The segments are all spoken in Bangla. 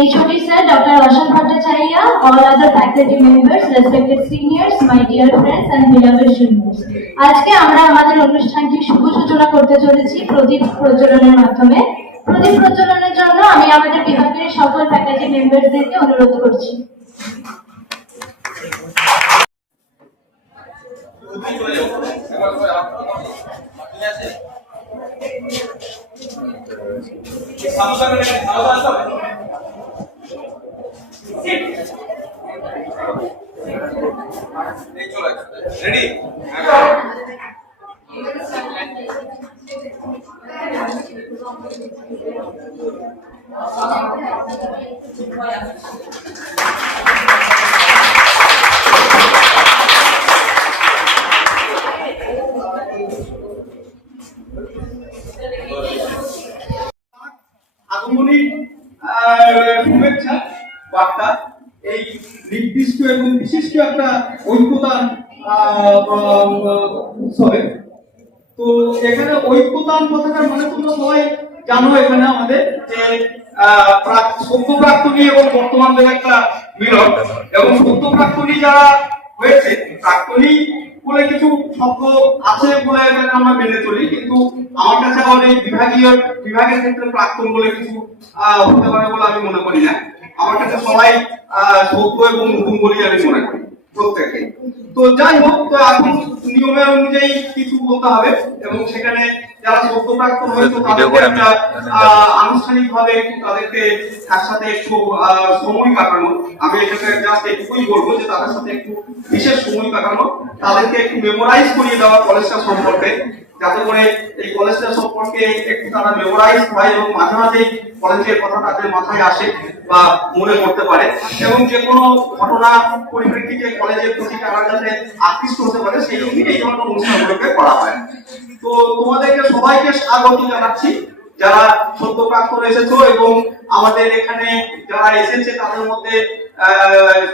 HOD sir, Dr. Roshan Bhattacharya, all other faculty members, respected seniors, my dear friends and beloved juniors. আজকে আমরা আমাদের অনুষ্ঠানটি শুভ সূচনা করতে চলেছি প্রদীপ প্রজ্বলনের মাধ্যমে। প্রদীপ প্রজ্বলনের জন্য আমি আমাদের বিভাগের সকল ফ্যাকাল্টি মেম্বারদেরকে অনুরোধ করছি। Ready? আগমনী শুভেচ্ছা বার্তা এই নির্দিষ্ট এবং বিশিষ্ট একটা ঐক্যদান উৎসবে। তো এখানে ঐক্যদান কথাটা মানে তোমরা সবাই জানো এখানে আমাদের যে সদ্য প্রাক্তনী এবং বর্তমানের একটা মিলন, এবং সদ্য প্রাক্তনী যারা হয়েছে, প্রাক্তনী বলে কিছু শব্দ আছে বলে আমরা মেনে চলি, কিন্তু আমার কাছে আমার এই বিভাগের ক্ষেত্রে প্রাক্তন বলে কিছু হতে পারে বলে আমি মনে করি না। আমার কাছে সবাই সদ্য এবং নতুন বলেই আমি মনে করি প্রত্যেকে। তো যাই হোক, তো এখন নিয়মের অনুযায়ী কিছু বলতে হবে, এবং সেখানে যারা সদ্য প্রাক্তন হয়েছে তাদেরকে একটা আনুষ্ঠানিকভাবে তাদেরকে তার সাথে একটু সময় কাটানো, আমি এটাকে জাস্ট একটুই বলবো যে তাদের সাথে একটু বিশেষ সময় কাটানো, তাদেরকে একটু মেমোরাইজ করিয়ে দেওয়া কলেজটা সম্পর্কে, যাতে করে এই কলেজটা সম্পর্কে একটু তারা মেমোরাইজ হয় এবং মাঝে মাঝে কলেজের কথা তাদের মাথায় আসে বা মনে করতে পারে, এবং যে কোনো ঘটনা পরিপ্রেক্ষিতে কলেজের প্রতি তারা যাতে আকৃষ্ট হতে পারে সেই জন্যই এই ধরনের অনুষ্ঠানগুলোকে করা হয়। তো তোমাদেরকে সবাইকে স্বাগত জানাচ্ছি যারা সদ্য প্রাক্তন এসেছো, এবং আমাদের এখানে যারা এসেছে তাদের মধ্যে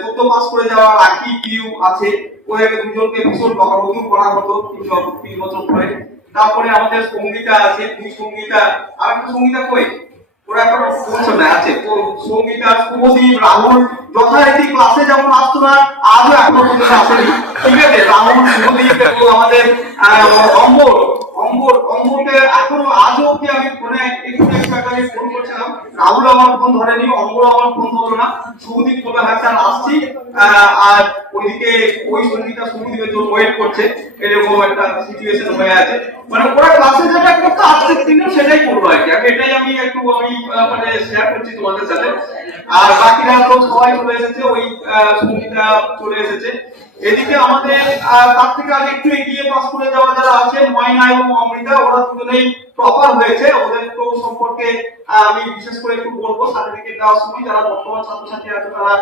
সদ্য পাস করে যাওয়া আকি কিউ আছে, ওই দুজনকে ভীষণ বকাবকি করা হতো 3 বছর পরে। তারপরে আমাদের সঙ্গীতা আছে, দুই সঙ্গীতা, আর একটা সঙ্গীতা কই ওরা এখন বলছো না আছে, তো সঙ্গীতা, শুভদীপ, রাহুল যথারীতি ক্লাসে যেমন আসতো না আজও এখনো পর্যন্ত আসেনি, ঠিক আছে। রাহুল, শুভদীপ এবং আমাদের অম্বরকে এখনো আজও অব্দি আমি ফোনে একটু আগে ফোন করছিলাম, রাহুল আমার ফোন ধরেনি, অম্বর আমার ফোন ধরলো না, শুভদীপ বলে হ্যাঁ স্যার আসছি, আর ওইদিকে ওই সঙ্গীতা শুভদীপের জন্য ওয়েট করছে, এরকম একটা সিচুয়েশন হয়ে আছে। মানে ওরা ক্লাসে যেটা করতো আজকের দিনে সেটাই করলো আর কি। এটাই আমি একটু মানে শেয়ার করছি তোমাদের সাথে। আর বাকিরা তো সবাই চলে এসেছে, ওই সঙ্গীতা চলে এসেছে। এদিকে আমাদের তার থেকে আগে একটু এগিয়ে পাস করে যাওয়া যারা আছে, ময়না এবং অমৃতা, ওরা দুজনেই টপার হয়েছে, ওদের তো সম্পর্কে আমি বিশেষ করে একটু বলবো সার্টিফিকেট দেওয়ার সময়, যারা বর্তমান ছাত্রছাত্রী আছে তারা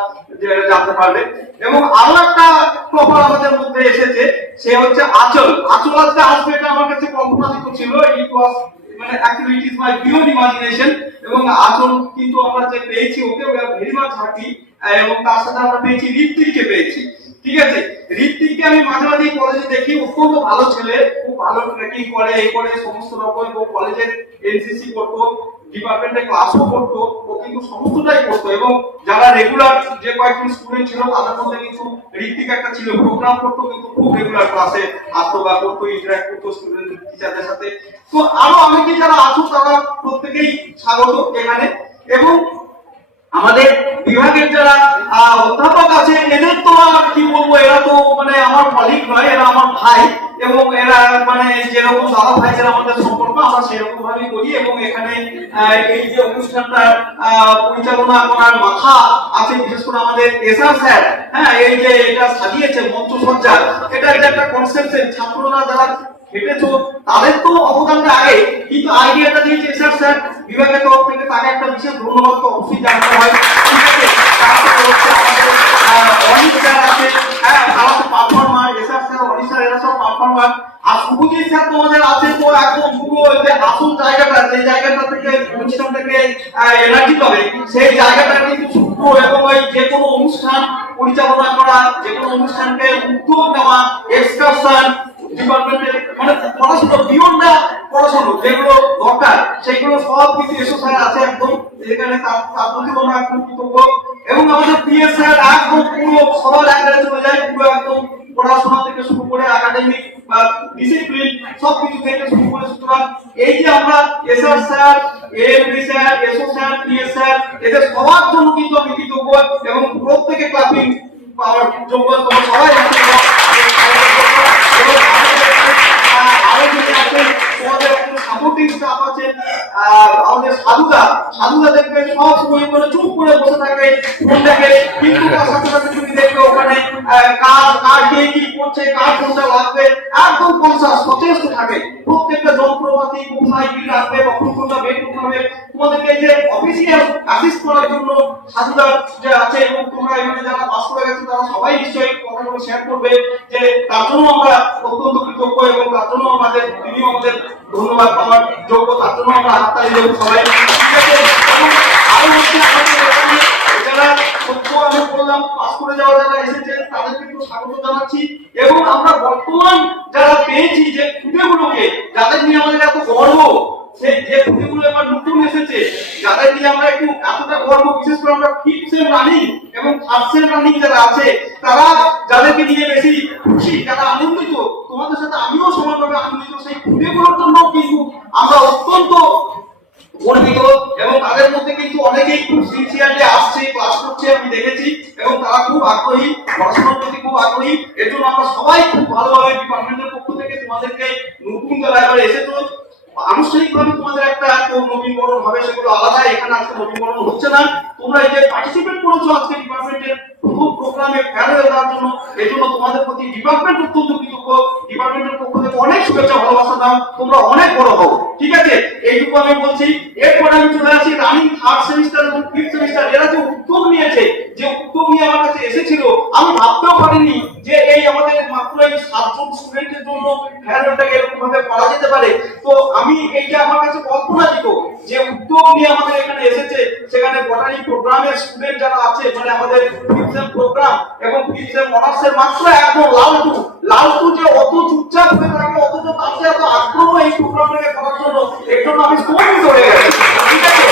জানতে পারবে। এবং আরো একটা টপার আমাদের মধ্যে এসেছে, সে হচ্ছে আঁচল। আঁচল আজকে আসবে এটা আমার কাছে কল্পনাতীত ছিল, ইট ওয়াজ মানে actually it is my beyond imagination. এবং আঁচল কিন্তু আমরা যে পেয়েছি ওকে ভেরি মাচ হ্যাপি, এবং তার সাথে আমরা পেয়েছি ঋত্বিককে পেয়েছি, ঠিক আছে। ঋত্বিককে আমি মাঝে মাঝে কলেজে দেখি, অত্যন্ত ভালো ছেলে, খুব ভালো ট্রেকিং করে, এই করে সমস্ত রকম, ও কলেজের এনসিসি করতো, ডিপার্টমেন্টে ক্লাসও করতো, ও কিন্তু সমস্তটাই করতো। এবং যারা রেগুলার যে কয়েকজন স্টুডেন্ট ছিল তাদের মধ্যে কিন্তু ঋত্বিক একটা ছিল, প্রোগ্রাম করতো কিন্তু খুব রেগুলার ক্লাসে আসতো বা করতো, ইন্টারঅ্যাক্ট করতো স্টুডেন্ট টিচারদের সাথে। তো আরো অনেকে যারা আছো তারা প্রত্যেকেই স্বাগত এখানে। এবং আমাদের বিভাগের যারা অধ্যাপক আছে, এদের তো আর কি বলবো, এরা তো মানে আমার কলিগ নয়, এরা আমার ভাই, এবং এরা মানে যেরকম দাদা ভাই যারা আমাদের সম্পর্ক আমরা সেরকম ভাবেই করি। এবং এখানে এই যে অনুষ্ঠানটা পরিচালনা করার মাথা আছে বিশেষ করে আমাদের এসআর স্যার, হ্যাঁ, এই যে এটা সাজিয়েছে মঞ্চসজ্জা, এটা একটা কনসেপ্ট, ছাত্ররা যারা হেঁটেছো তাদের তো অবদানটা আগে, কিন্তু আইডিয়াটা দিয়েছে এসআর স্যার, বিভাগের তরফ থেকে তাকে একটা বিশেষ ধন্যবাদ তো অবশ্যই জানাতে হয়, ঠিক আছে। অনেক স্যার আছে, হ্যাঁ, তারা তো পারফর্মার, এসআর স্যার, অনিক স্যার, এরা সব পারফর্মার। আর শুভজিৎ স্যার তোমাদের আছে, তো একদম পুরো যে আসল জায়গাটা, যে জায়গাটা থেকে অনুষ্ঠান থেকে এনার্জি পাবে, সেই জায়গাটা কিন্তু সূক্ষ্ম, এবং ওই যে কোনো অনুষ্ঠান পরিচালনা করা, যে কোনো অনুষ্ঠানকে উদ্যোগ নেওয়া, এক্সকারশন ডিপার্টমেন্টের মানে পড়াশোনা বিয়ন্ড না পড়াশোনা যেগুলো দরকার সেগুলো সব কিছু এসো স্যার আছে একদম এখানে তার প্রতি আমরা একদম কৃতজ্ঞ এবং আমাদের পিএস স্যার একদম পুরো সবার আগে চলে যায় পুরো একদম পড়াশোনা থেকে শুরু করে একাডেমিক বা ডিসিপ্লিন সবকিছু থেকে শুরু করে সুতরাং এই যে আমরা SR sir AMD sir SO sir PS sir এদের সবার জন্য কিন্তু আমি কৃতজ্ঞ এবং প্রত্যেকে ক্লাপিং পাওয়ার যোগ্য তোমরা সবাই তোমাদের একটা সাপোর্টিং স্টাফ আছে আমাদের সাধুদা দেখবে সব সময় করে চুপ করে বসে থাকে ফোন দেখে কিন্তু তার সাথে সাথে তুমি দেখবে ওখানে কার কে কি করছে কার কোনটা লাগবে একদম কনসাস সচেষ্ট থাকে প্রত্যেকটা যন্ত্রপাতি কোথায় কি লাগবে কখন কোনটা বের করতে হবে তোমাদেরকে যে অফিসিয়াল অ্যাসিস্ট করার জন্য সাধুদা যে আছে এবং তোমরা এখানে যারা পাস করে গেছে তারা সবাই নিশ্চয়ই কথাগুলো শেয়ার করবে যে তার জন্য আমরা অত্যন্ত কৃতজ্ঞ এবং তার জন্য আমাদের তিনিও আমাদের ধন্যবাদ পাওয়ার যোগ্য তার জন্য আমরা হাততালি দেব সবাই আরো হচ্ছে আমাদের এখানে যারা সত্য আমি বললাম পাস করে যাওয়া যারা এসেছেন তাদেরকে একটু স্বাগত জানাচ্ছি এবং আমরা বর্তমান যারা পেয়েছি যে খুঁটেগুলোকে যাদের নিয়ে আমাদের এত গর্ব সেই যে খুঁটিগুলো এবার নতুন এসেছে যাদের নিয়ে আমরা একটু এতটা গর্ব বিশেষ করে আমরা ফিফথ সেম রানিং এবং থার্ড সেম রানিং যারা আছে তারা যাদেরকে নিয়ে বেশি খুশি যারা আনন্দিত তোমাদের সাথে আমিও সমানভাবে আনন্দিত সেই খুঁটিগুলোর জন্য কিন্তু আমরা অত্যন্ত গর্বিত এবং তাদের মধ্যে কিন্তু অনেকেই খুব সিনসিয়ারলি আসছে ক্লাস করছে আমি দেখেছি এবং তারা খুব আগ্রহী পড়াশোনার প্রতি খুব আগ্রহী এর জন্য আমরা সবাই খুব ভালোভাবে ডিপার্টমেন্টের পক্ষ থেকে তোমাদেরকে নতুন যারা এবার এসেছো আনুষ্ঠানিকভাবে তোমাদের একটা নবীনবরণ হবে সেগুলো আলাদা এখানে আজকে নবীনবরণ হচ্ছে না তোমরা এই যে পার্টিসিপেট করেছো আজকে ডিপার্টমেন্টের প্রথম প্রোগ্রামে ফেয়ারওয়েল দেওয়ার জন্য এই জন্য তোমাদের প্রতি ডিপার্টমেন্ট অত্যন্ত কৃতজ্ঞ ডিপার্টমেন্টের পক্ষ থেকে অনেক শুভেচ্ছা ভালোবাসা দাও তোমরা অনেক বড় হও ঠিক আছে এইটুকু আমি বলছি এরপরে আমি চলে আসি রানিং থার্ড সেমিস্টার এবং ফিফথ সেমিস্টার এরা যে উদ্যোগ নিয়েছে যে উদ্যোগ নিয়ে আমার কাছে এসেছিল আমি ভাবতেও পারিনি যে এই আমাদের মাত্র এই 7 জন স্টুডেন্টের জন্য ফেয়ারওয়েলটাকে এরকম ভাবে করা যেতে পারে তো আমি এইটা আমার কাছে কল্পনাতীত যে উদ্যোগ নিয়ে আমাদের এখানে এসেছে সেখানে বটানি প্রোগ্রামের স্টুডেন্ট যারা আছে মানে আমাদের ফিফথ সেম প্রোগ্রাম এবং ফিফথ সেম অনার্সের মাত্র একদম লালটু যে অত চুপচাপ হয়ে থাকে অথচ তাতে এত আগ্রহ এই প্রোগ্রামটাকে করার জন্য এর জন্য আমি স্তম্ভিত হয়ে গেছি ঠিক আছে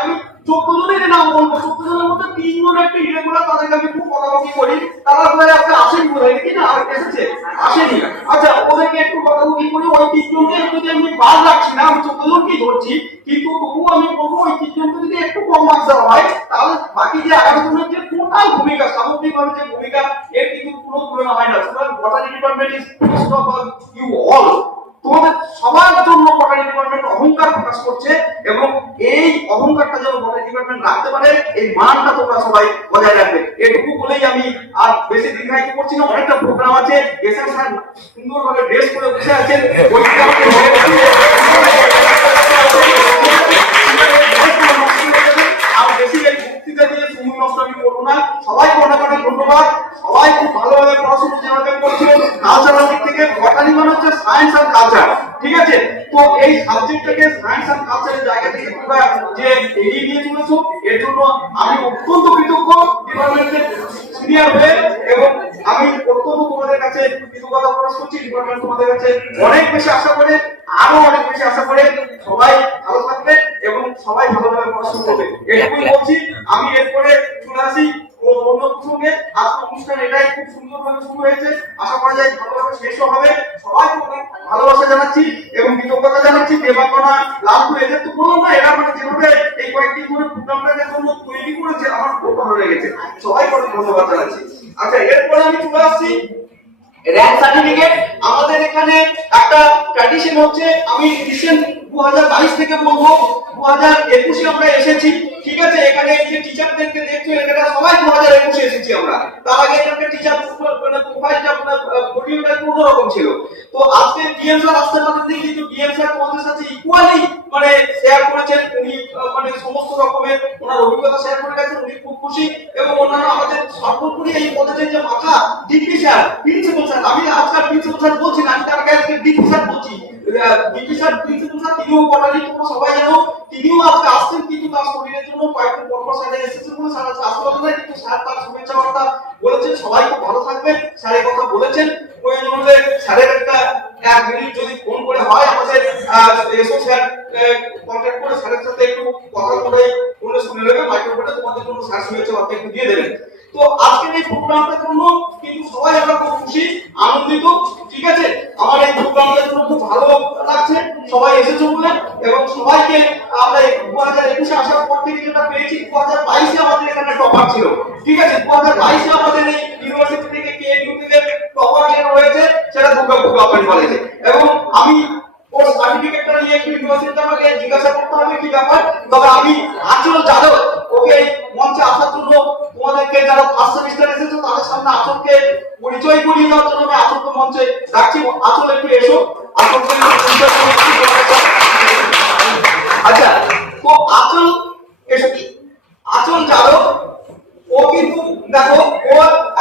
আমি 14 জনের নাম বলবো 14 জনের মধ্যে 3 জন একটা ইরেগুলার তাদেরকে আমি খুব বকাবকি করি তারা বলে আপনি আসেনি বলে কি না আর এসেছে আসেনি আচ্ছা ওদেরকে একটু বকাবকি করি ওই 3 জনকে যদি আমি বাদ রাখছি না আমি 14 জনকেই ধরছি কিন্তু তবুও আমি বলবো ওই 3 জনকে যদি একটু কম মার্কস দেওয়া হয় তাহলে বাকি যে 11 জনের যে টোটাল ভূমিকা সামগ্রিকভাবে যে ভূমিকা এর কিন্তু কোনো তুলনা হয় না সুতরাং botany department is first of all you all তোমাদের সবার জন্য বটানি ডিপার্টমেন্ট অহংকার প্রকাশ করছে এবং এই অহংকারটা যেন বটানি ডিপার্টমেন্ট রাখতে পারে এই মানটা তোমরা সবাই বজায় রাখবে এটুকু বলেই আমি আর বেশি দীর্ঘায়িত করছি না অনেকটা প্রোগ্রাম আছে এসআর স্যার সুন্দরভাবে ড্রেস করে বসে আছেন ওইটা আমাকে আর বেশি এই বক্তৃতা দিয়ে সময় নষ্ট আমি করবো না সবাইকে অনেক অনেক ধন্যবাদ সবাই খুব ভালোভাবে পড়াশোনা যেভাবে করছিল কালচারাল দিক থেকে বটানি মানে হচ্ছে সায়েন্স আর কালচার ঠিক আছে তো এই সাবজেক্টটাকে সায়েন্স আর কালচারের জায়গা থেকে তোমরা যে এগিয়ে নিয়ে চলেছো এর জন্য আমি অত্যন্ত কৃতজ্ঞ ডিপার্টমেন্টের সিনিয়র হয়ে এবং আমি অত্যন্ত তোমাদের কাছে কৃতজ্ঞতা প্রকাশ করছি ডিপার্টমেন্ট তোমাদের কাছে অনেক বেশি আশা করে আরো অনেক বেশি আশা করে সবাই ভালো থাকবে এবং সবাই ভালোভাবে পড়াশোনা করবে এটুকুই বলছি আমি এরপরে চলে আসি অন্য প্রসঙ্গে আজকে অনুষ্ঠান এটাই খুব সুন্দরভাবে শুরু হয়েছে আশা করা যায় ভালোভাবে শেষও হবে সবাইকে অনেক ভালোবাসা জানাচ্ছি এবং কৃতজ্ঞতা জানাচ্ছি দেবাকনা লালটু এদের তো বললাম না এরা মানে যেভাবে এই কয়েকদিন ধরে প্রোগ্রামটাকে জন্য তৈরি করেছে আমার খুব ভালো লেগেছে সবাইকে অনেক ধন্যবাদ জানাচ্ছি আচ্ছা এরপরে আমি চলে আসছি র‍্যাঙ্ক সার্টিফিকেট আমাদের এখানে একটা ট্র্যাডিশন হচ্ছে আমি রিসেন্ট 2022 থেকে বলবো 2021 আমরা এসেছি ঠিক আছে এখানে এই যে টিচারদেরকে দেখছো এখানে সবাই 2021 এসেছি আমরা তার আগে একটা টিচার মানে প্রোফাইলটা আপনার মডিউলটা কোন রকম ছিল তো আজকে ডিএম স্যার আসতে পারেন কিন্তু ডিএম স্যার তোমাদের সাথে ইকুয়ালি মানে শেয়ার করেছেন উনি মানে সমস্ত রকমের ওনার অভিজ্ঞতা শেয়ার করে গেছেন উনি খুব খুশি এবং ওনারা আমাদের সর্বোপরি এই পদের যে মাথা ডিপি স্যার প্রিন্সিপাল স্যার আমি আজকাল প্রিন্সিপাল স্যার বলছি না আমি তার আগে আজকে ডিপি স্যার বলছি ডিপি স্যার প্রিন্সিপাল স্যার তিনিও বটানি তোমরা সবাই জানো তিনিও আজকে আসছেন কিন্তু তার শরীরে জন্য কয়েকদিন পর পর স্যার এসেছে বলে স্যার আজকে আসতে পারলেন না, কিন্তু স্যার তার শুভেচ্ছা বার্তা বলেছেন সবাই খুব ভালো থাকবেন। স্যার এই কথা বলেছেন, প্রয়োজন হলে স্যারের একটা 1 মিনিট যদি ফোন করে হয় আমাদের এসো স্যার কন্ট্যাক্ট করে স্যারের সাথে একটু কথা বলে শুনে নেবে, মাইক্রোফোনে তোমাদের জন্য স্যার শুভেচ্ছা বার্তা একটু দিয়ে দেবেন। তো আজকের এই প্রোগ্রামটার জন্য কিন্তু সবাই আমরা খুব খুশি আনন্দিত, ঠিক আছে। আমার এই প্রোগ্রামটার জন্য খুব ভালো লাগছে সবাই এসেছে বলে, এবং সবাইকে আমরা 2021-এ আসার পর থেকে যেটা পেয়েছি, 2022-এ আমাদের এখানে টপার ছিল, ঠিক আছে। 2022-এ আমাদের এই ইউনিভার্সিটি থেকে কেএইউ থেকে টপার যে রয়েছে সেটা দুর্গাপুর গভর্নমেন্ট কলেজে। এবং আমি ওর সার্টিফিকেটটা নিয়ে একটু ইউনিভার্সিটিতে আমাকে জিজ্ঞাসা করতে হবে কি ব্যাপার, তবে আমি আচল যাদব ওকে এই মঞ্চে আসার জন্য তোমাদেরকে যারা ফার্স্ট সেমিস্টার এসেছো তাদের সামনে আচলকে পরিচয় করিয়ে দেওয়ার জন্য আমি আচলকে মঞ্চে ডাকছি। আচল একটু এসো, আচলকে আচ্ছা। তো আচল এসো, আচল যাদব ও কিন্তু দেখো ও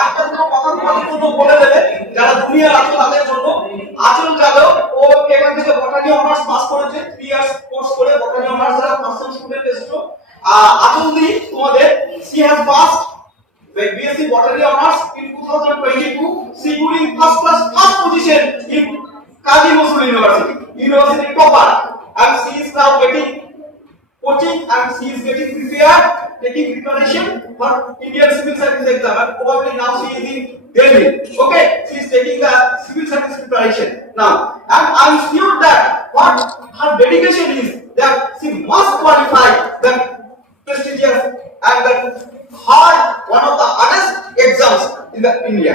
একটা দুটো কথা তোমাদের জন্য বলে দেবে যারা দুনিয়ার আছো তাদের জন্য। আচল যাদব ও এখান থেকে বটানি অনার্স পাস করেছে, 3 ইয়ার্স কোর্স করে বটানি অনার্স যারা ফার্স্ট সেম স্টুডেন্ট এসেছো। আচল দি তোমাদের she has passed the BSc Botany Honors in 2022, securing first position in Kazi Nazrul University topper, and she is now getting coaching and she is getting prepared, taking preparation for Indian Civil Service exam, and probably now she is in Delhi. Okay, she is taking the civil service preparation now, and I am sure that what her dedication is, that she must qualify the prestigious and the hard one of the hardest exams in the India.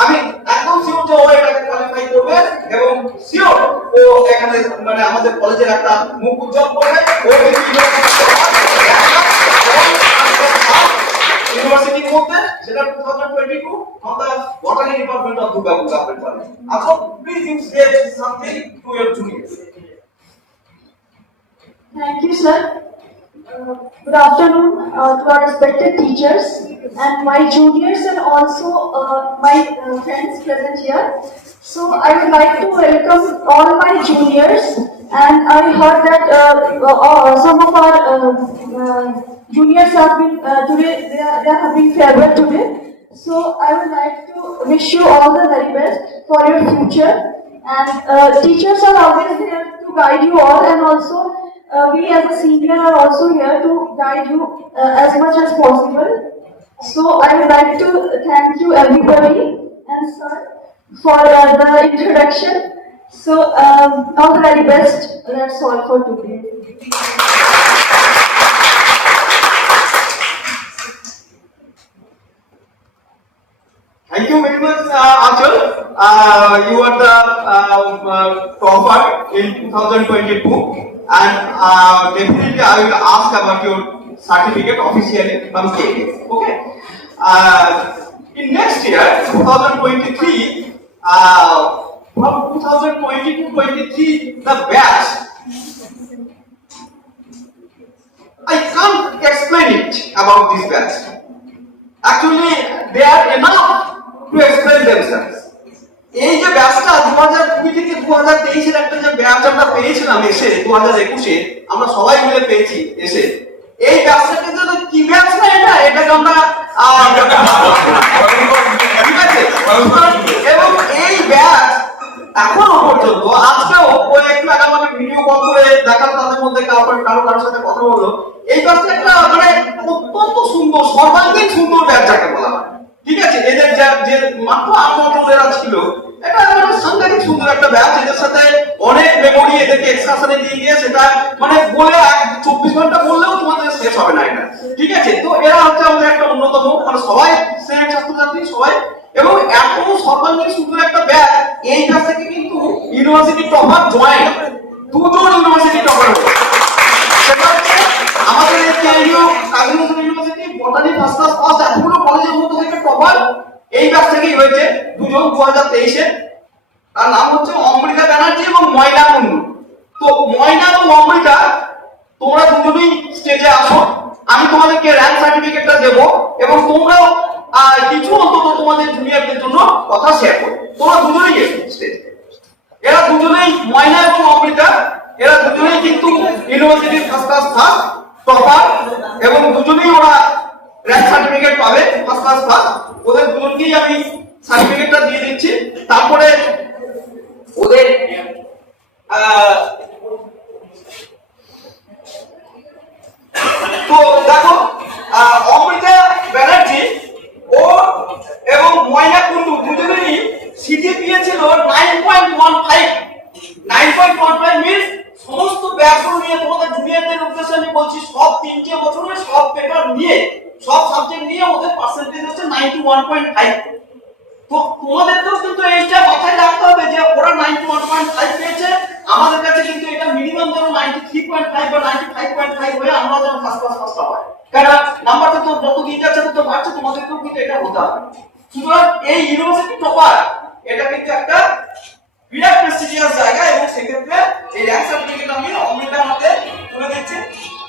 I mean, একদম শিওর যে ও এটাকে কোয়ালিফাই করবে, এবং শিওর ও এখানে মানে আমাদের কলেজের একটা মুখ উজ্জ্বল করবে। ও ইউনিভার্সিটির মধ্যে সেটা 2022 from the botany department of Durgapur Government College. Also, please you say something to your juniors. Thank you, sir. Good afternoon to our respected teachers and my juniors and also my friends present here. So I would like to welcome all my juniors, and I heard that some of our juniors have been today they are having farewell today. So I would like to wish you all the very best for your future, and teachers are always there to guide you all, and also we as a senior are also here to guide you as much as possible. So I would like to thank you everybody and sir for the introduction. So all the very best. That's all for today. Thank you very much, Achal. You are the topper in 2022, and definitely I will ask about your certificate officially from KK. Okay. In next year, 2023, from 2022-23, the batch, I can't explain it about this batch. Actually, they are enough to explain themselves. এই যে ব্যাচটা 2002 থেকে 2023 এর একটা যে ব্যাচ আমরা পেয়েছিলাম এসে 2021-এ আমরা সবাই মিলে পেয়েছি এসে, এই ব্যাচটাকে যদি কি ব্যাচ না এটাকে আমরা ঠিক আছে। এবং এই ব্যাচ এখনো পর্যন্ত আজকেও ও একটু আগে আমাকে ভিডিও কল করে দেখালো, তাদের মধ্যে কারোর সাথে কথা বললো। এই ব্যাচটা একটা মানে অত্যন্ত সুন্দর, সর্বাঙ্গীন সুন্দর ব্যাচ যাকে বলা হয়, ঠিক আছে। এদের যে মাত্র 8 বছরেরা ছিল, এটা মানে সাংঘাতিক সুন্দর একটা ব্যাচ। এদের সাথে অনেক মেমোরি, এদেরকে এক্সকারশনে দিয়ে গিয়ে সেটা মানে বলে 24 ঘন্টা বললেও তোমাদের শেষ হবে না এটা, ঠিক আছে। তো এরা হচ্ছে আমাদের একটা অন্যতম, মানে সবাই সেম ছাত্রছাত্রী সবাই, এবং এত সর্বাঙ্গীন সুন্দর একটা ব্যাচ। এই ব্যাচ থেকে কিন্তু ইউনিভার্সিটি টপার জয়েন, 2 জন ইউনিভার্সিটি টপার হলো। সেটা হচ্ছে আমাদের এই KU Kazi Nazrul university botany first class pass এতগুলো কলেজের মধ্যে থেকে টপার এই ব্যাচ থেকেই হয়েছে 2 জন 2023-এ। তার নাম হচ্ছে অমৃতা ব্যানার্জি এবং ময়না কুন্ডু। তো ময়না এবং অমৃতা, তোমরা দুজনেই স্টেজে আসো, আমি তোমাদেরকে র‍্যাঙ্ক সার্টিফিকেটটা দেব, এবং তোমরাও কিছু অন্তত তোমাদের জুনিয়রদের জন্য কথা শেয়ার করো। তোমরা দুজনেই এসো স্টেজে। এরা দুজনেই, ময়না এবং অমৃতা, এরা দুজনেই কিন্তু ইউনিভার্সিটির ফার্স্ট ক্লাস ফার্স্ট টপার, এবং দুজনেই ওরা র্যাঙ্ক সার্টিফিকেট পাবে ফার্স্ট ক্লাস ক্লাস। ওদের দুজনকেই আমি সার্টিফিকেটটা দিয়ে দিচ্ছি। তারপরে ওদের তো দেখো অমৃতা ব্যানার্জি ও এবং ময়না কুন্ডু দুজনেরই সিজিপিএ ছিল 9.15। 9.15 মিন্স সমস্ত ব্যাকরণ নিয়ে তোমাদের জুনিয়রদের উদ্দেশ্যে আমি বলছি, সব 3টে বছরের সব পেপার নিয়ে সব সাবজেক্ট নিয়ে ওদের পার্সেন্টেজ হচ্ছে 91.5। তো তোমাদেরকেও কিন্তু এইটা মাথায় রাখতে হবে যে ওরা 91.5 পেয়েছে, আমাদের কাছে কিন্তু এটা মিনিমাম ধরো 93.5 বা 95.5 হয়ে আমরা যেন ফার্স্ট ক্লাস ফার্স্ট হয়। কারণ নাম্বারটা তো যত দিন যাচ্ছে তত বাড়ছে, তোমাদেরকেও কিন্তু এটা হতে হবে। সুতরাং এই ইউনিভার্সিটি টপার এটা কিন্তু একটা বিরাট প্রেস্টিজিয়াস জায়গা, এবং সেক্ষেত্রে এই র্যাঙ্ক সার্টিফিকেট আমি অমৃতার হাতে তুলে দিচ্ছি।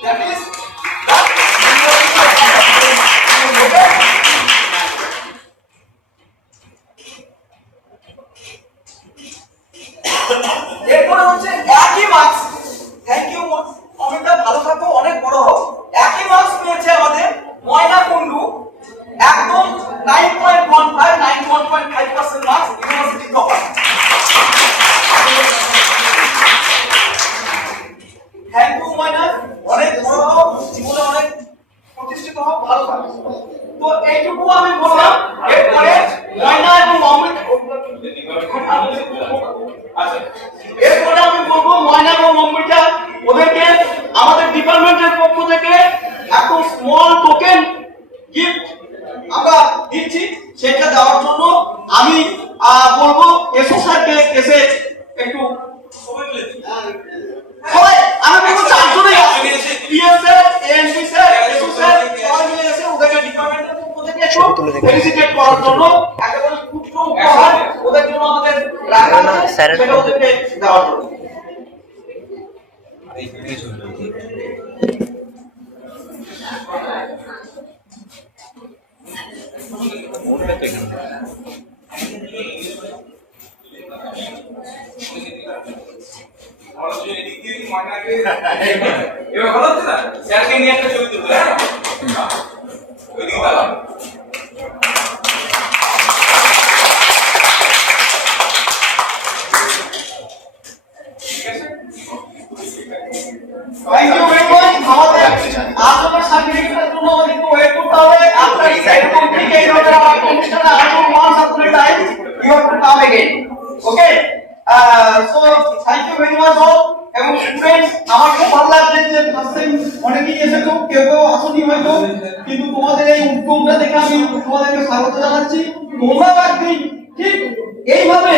দ্যাট ইজ এরপরে হচ্ছে একই মার্কস। থ্যাংক ইউ অমিতা, ভালো থাকো, অনেক বড় হও। একই মার্কস পেয়েছে আমাদের ময়না কুন্ডু, একদম 9.15 91.5% marks, university topper. Thank you Moyna, অনেক বড় হও, জীবনে অনেক প্রতিষ্ঠিত হও, ভালো থাকো। তো এইটুকু আমি বললাম। এরপরে ময়না এবং অমৃতা, এরপরে আমি বলবো ময়না এবং অমৃতা ওদেরকে আমাদের ডিপার্টমেন্টের পক্ষ থেকে এত স্মল টোকেন গিফট আমরা দিচ্ছি। সেটা দেওয়ার জন্য আমি বলবো এসো স্যারকে এসে একটু সবাই, আমি বলবো চারজনেই আছে, পিএস স্যার, এএনবি স্যার, এসো স্যার, সবাই মিলে এসে ওদেরকে ডিপার্টমেন্টের পক্ষ থেকে একটু ফেলিসিটেট করার জন্য একেবারে ক্ষুদ্র উপহার ওদের জন্য আমাদের রাখা আছে, সেটা ওদেরকে দেওয়ার জন্য। এবার ভালো হচ্ছে না, স্যারকে নিয়ে একটা ছবি তুলবে। ওইদিকে দাঁড়াও। Thank you very much. আমাদের আপনাদের সার্টিফিকেটের জন্য আমাদেরকে ওয়েট করতে হবে। আপনার এরকম ঠিক এই ধরনের একটা অনুষ্ঠানে আসুন, once upon a time you have to come again. Okay? So thank you very much all. এবং স্টুডেন্টস, আমার খুব ভালো লাগছে যে ফার্স্ট টাইম অনেকেই এসেছো, কেউ কেউ আসনি হয়তো, কিন্তু তোমাদের এই উদ্যমটা দেখে আমি তোমাদেরকে স্বাগত জানাচ্ছি। তোমরা একদিন ঠিক এইভাবে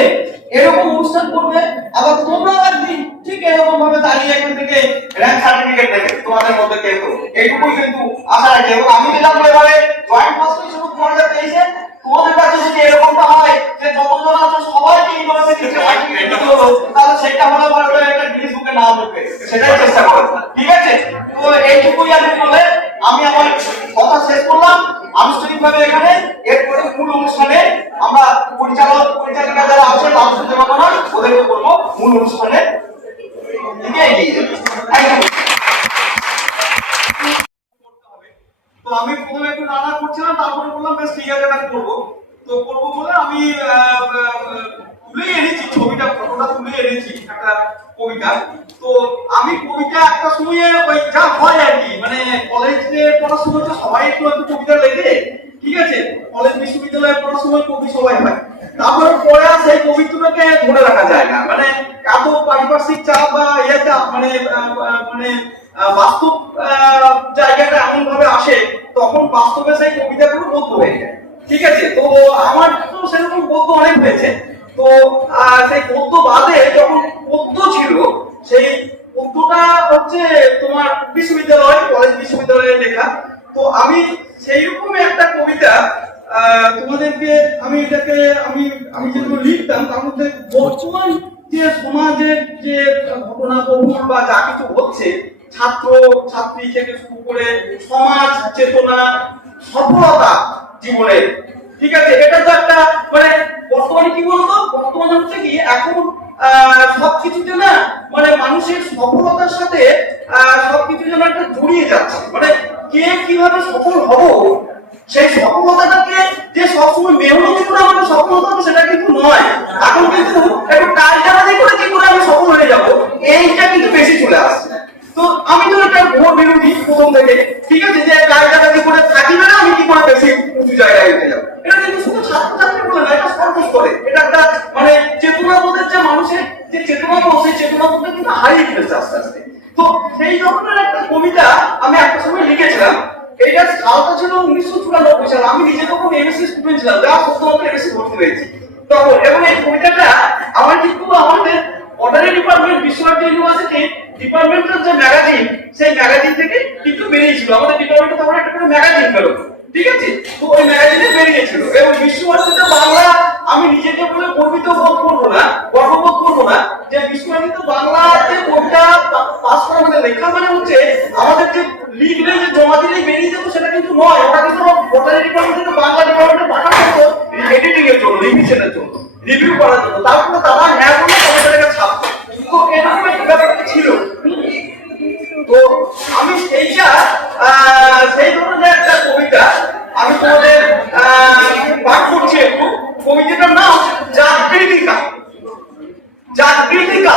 এরকম অনুষ্ঠান করবে, আবার তোমরা একদিন ঠিক এরকম ভাবে দাঁড়িয়ে এখান থেকে র্যাঙ্ক সার্টিফিকেট দেবে তোমাদের মধ্যে কেউ। এইটুকুই কিন্তু আশা রাখি। এবং আমি দিলাম এবারে জয়েন্ট ফার্স্ট হিসেবে 2023-এ তোমাদের কাছে যদি এরকমটা হয় যে যতজন আছে সবাইকে ইউনিভার্সিটি থেকে সার্টিফিকেট দিতে হলো, তাহলে সেটা হলো ভারতের একটা গিনেস বুকে নাম উঠবে, সেটাই চেষ্টা করো। ঠিক আছে? তো এইটুকুই আমি বলে আমি আমার কথা শেষ করলাম আনুষ্ঠানিকভাবে এখানে। এরপরে মূল অনুষ্ঠানে আমরা পরিচালিকা যারা আছে তাদের দেবো না, ওদেরকে বলবো মূল অনুষ্ঠানে দিকে এগিয়ে যাবে। Thank you. তো আমি প্রথমে একটু নানা করছিলাম, তারপরে বললাম বেশ ঠিক আছে এটা করবো। তো করবো বলে আমি তুলে এনেছি ছবিটা, ফটোটা তুলে এনেছি একটা কবিতা। তো আমি কবিতা একটা সময় ওই যা হয় আর কি, মানে কলেজে পড়ার সময় তো সবাই একটু একটু কবিতা লেখে, ঠিক আছে, কলেজ বিশ্ববিদ্যালয়ে পড়ার সময় কবি সবাই হয়। তারপরে পরে আর সেই কবিতাটাকে ধরে রাখা যায় না, মানে এত পারিপার্শ্বিক চাপ বা ইয়ে চাপ, মানে মানে বাস্তব জায়গাটা এমন ভাবে আসে, তখন বাস্তবে সেই কবিতাগুলো বদ্ধ হয়ে যায়। ঠিক আছে? তো আমার তো সেরকম বদ্ধ অনেক হয়েছে। তো সেই পদ্য বাদে যখন পদ্য ছিল, সেই পদ্যটা হচ্ছে তোমার কলেজ বিশ্ববিদ্যালয়ে লেখা। তো আমি সেই রকমই একটা কবিতা তোমাদেরকে আমি এটাকে আমি যেগুলো লিখতাম তার মধ্যে বর্তমান যে সমাজের যে ঘটনা বহুল বা যা কিছু হচ্ছে, ছাত্র ছাত্রী থেকে শুরু করে সমাজ চেতনা, সফলতা জীবনের, ঠিক আছে, এটা তো একটা মানে বর্তমানে কি বলতো, বর্তমানে হচ্ছে কি এখন সবকিছুতে না মানে মানুষের সফলতার সাথে সবকিছু যেন একটা জড়িয়ে যাচ্ছে, মানে কে কিভাবে সফল হবো সেই সফলতাটাকে যে সবসময় মেহনতি করে আমাদের সফলতা হবে সেটা কিন্তু নয়। এখন কিন্তু একটু টালটালাজি করে কি করে আমি সফল হয়ে যাবো এইটা কিন্তু বেশি চলে আসছে। তো আমি তো একটা ঘোর বিরোধী প্রথম থেকে, ঠিক আছে, যে টালটালাজি করে থাকি না আমি কি করে বেশি উঁচু জায়গায় উঠে যাবো। এটা কিন্তু শুধু ছাত্রছাত্রী বলে না, এটা সর্বস করে, এটা একটা মানে চেতনাবোধের যে মানুষের যে চেতনাবোধ সেই চেতনাবোধটা কিন্তু হারিয়ে ফেলেছে আস্তে আস্তে। তো সেই ধরনের একটা কবিতা আমি একটা সময় লিখেছিলাম। এটা সালটা ছিল 1994 সাল। আমি নিজে তখন এমএসসি স্টুডেন্ট ছিলাম, যা সত্যি এমএসসি ভর্তি হয়েছি তখন। এবং এই কবিতাটা আমার কিন্তু আমাদের অর্ডারি ডিপার্টমেন্ট বিশ্বভারতী ইউনিভার্সিটি ডিপার্টমেন্টের যে ম্যাগাজিন সেই ম্যাগাজিন থেকে কিন্তু বেরিয়েছিল। আমাদের ডিপার্টমেন্টে তখন একটা করে ম্যাগাজিন বেরো, ঠিক আছে, তো ওই ম্যাগাজিনে বেরিয়েছিল। এবং বিশ্বভারতীতে বাংলা আমি নিজেকে বলে গর্বিত বোধ করবো না, গর্ববোধ করবো না যে বিশ্বভারতীতে বাংলাতে কবিতা পাস করা মানে লেখা মানে হচ্ছে আমাদের যে লিখলে যে জমা দিলেই বেরিয়ে যেত সেটা কিন্তু নয়। ওটা কিন্তু অর্ডারি ডিপার্টমেন্ট থেকে বাংলা ডিপার্টমেন্টে পাঠানো হতো এডিটিং এর জন্য, রিভিশনের জন্য, রিভিউ করার জন্য। তারপরে তারা হ্যাঁ বলে কবিতাটাকে ছাপতো। তো এরকম একটা ব্যাপারটা ছিল। তো আমি সেইটা সেই ধরনের একটা কবিতা আমি তোমাদের পাঠ করছি একটু। কবিতাটার নাম জাগৃতিকা। জাগৃতিকা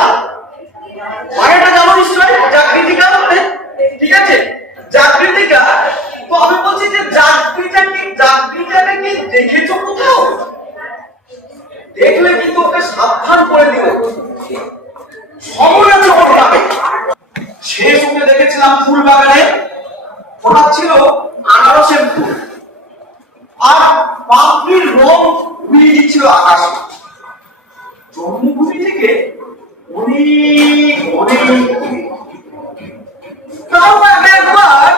মানেটা জানো নিশ্চয়, জাগৃতিকা মানে, ঠিক আছে, জাগৃতিকা। তো আমি বলছি যে জাগৃতিটাকে কি দেখেছো কোথাও? দেখলে কিন্তু ওকে সাবধান করে দিও, সময় হবে। শেষ ওকে দেখেছিলাম ফুল বাগানে, ওটা ছিল আনারসের ফুল, আর পাপড়ির রং উড়িয়ে দিচ্ছিল আকাশে। জন্মভূমি থেকে অনেক অনেক তাও একবার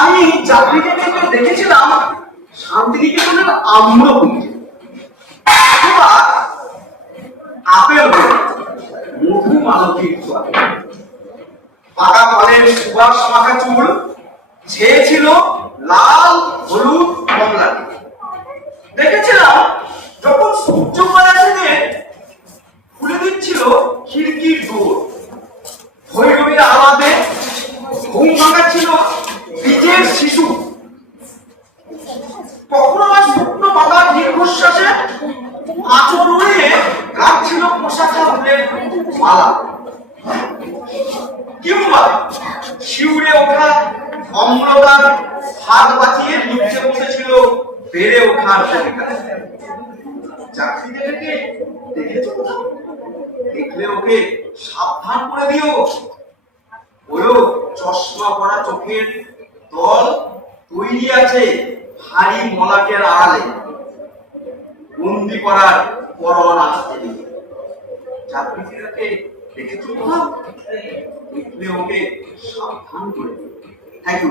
আমি জাগৃতিকে দেখেছিলাম শান্তিনিকেতনের আম্রকুঞ্জে। আপেল মধু মালতীর ছোঁয়া, পাকা ফলের সুবাস মাখা চুল, ছেয়েছিল লাল হলুদ কমলা। দেখেছিলাম যখন সূর্যমালা থেকে খুলে দিচ্ছিল খিড়কির দোর, ভৈরবীর আলাদে ঘুম ভাঙা ছিল বীজের শিশু। কখনো বা শুকনো পাতা দীর্ঘশ্বাসে আঁচড় উড়িয়ে গাচ্ছিল পোশাকা ফুলের মালা, কিংবা শিউরে ওঠা অম্লতার হাত বাঁচিয়ে নিচে বসেছিল বেড়ে ওঠার কবিতা। চাকরিদেরকে দেখেছো কোথাও? দেখলে ওকে সাবধান করে দিও, বলো চশমা পরা চোখের দল তৈরি আছে ভারী মলাটের আড়ালে বন্দি করার পরোয়ানা আসতে দিবে। চাকরিদেরকে দেখেছো কোথাও? দেখলে ওকে সাবধান করে দিও। Thank you.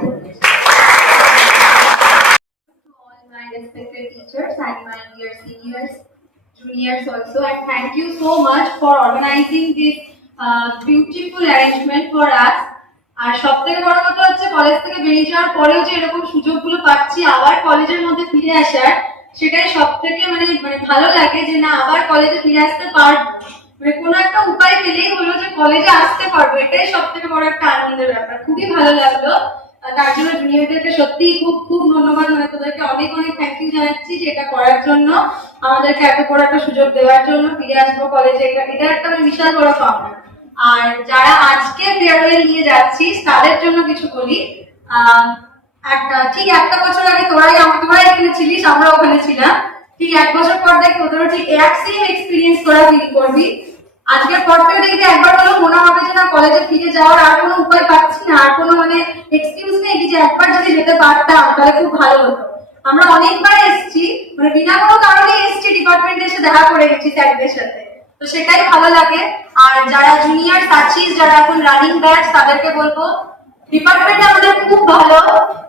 All my respected teachers and my dear seniors, juniors also, and thank you so much for organizing this beautiful arrangement for us. আর সব থেকে বড় কথা হচ্ছে কলেজ থেকে বেরিয়ে যাওয়ার পরেও যে এরকম সুযোগগুলো পাচ্ছি আবার কলেজের মধ্যে ফিরে আসার, সেটাই সব থেকে মানে ভালো লাগে যে না আবার কলেজে ফিরে আসতে পারবো, মানে কোনো একটা উপায় পেলেই হলো যে কলেজে আসতে পারবো, এটাই সব থেকে বড় একটা আনন্দের ব্যাপার। খুবই ভালো লাগলো। তার জন্য জুনিয়রদেরকে সত্যি খুব খুব ধন্যবাদ, মানে তোদেরকে অনেক অনেক থ্যাংক ইউ জানাচ্ছি যে এটা করার জন্য, আমাদেরকে এত বড় একটা সুযোগ দেওয়ার জন্য। ফিরে আসবো কলেজে, এটা একটা বিশাল বড় পাওনা। আর যারা আজকে ফেয়ারওয়েল নিয়ে যাচ্ছিস তাদের জন্য কিছু বলি। ঠিক একটা বছর আগে তোরাই এখানে ছিলিস, আমরা ওখানে ছিলাম। ঠিক এক বছর পর দেখ তোদেরও ঠিক এক সেম এক্সপিরিয়েন্স তোরা ফিল করবি। আজকের পর থেকে দেখবি একবার হলেও মনে হবে যে না কলেজে ফিরে যাওয়ার আর কোনো উপায় পাচ্ছি না, আর কোনো মানে এক্সকিউজ নেই যে একবার যদি যেতে পারতাম তাহলে খুব ভালো হতো। আমরা অনেকবার এসেছি, মানে বিনা কোনো কারণে এসেছি, ডিপার্টমেন্টে এসে দেখা করে গেছি স্যারদের সাথে, তো সেটাই ভালো লাগে। আর যারা জুনিয়র আছিস, যারা এখন রানিং ব্যাচ, তাদেরকে বলবো ডিপার্টমেন্ট আমাদের খুব ভালো,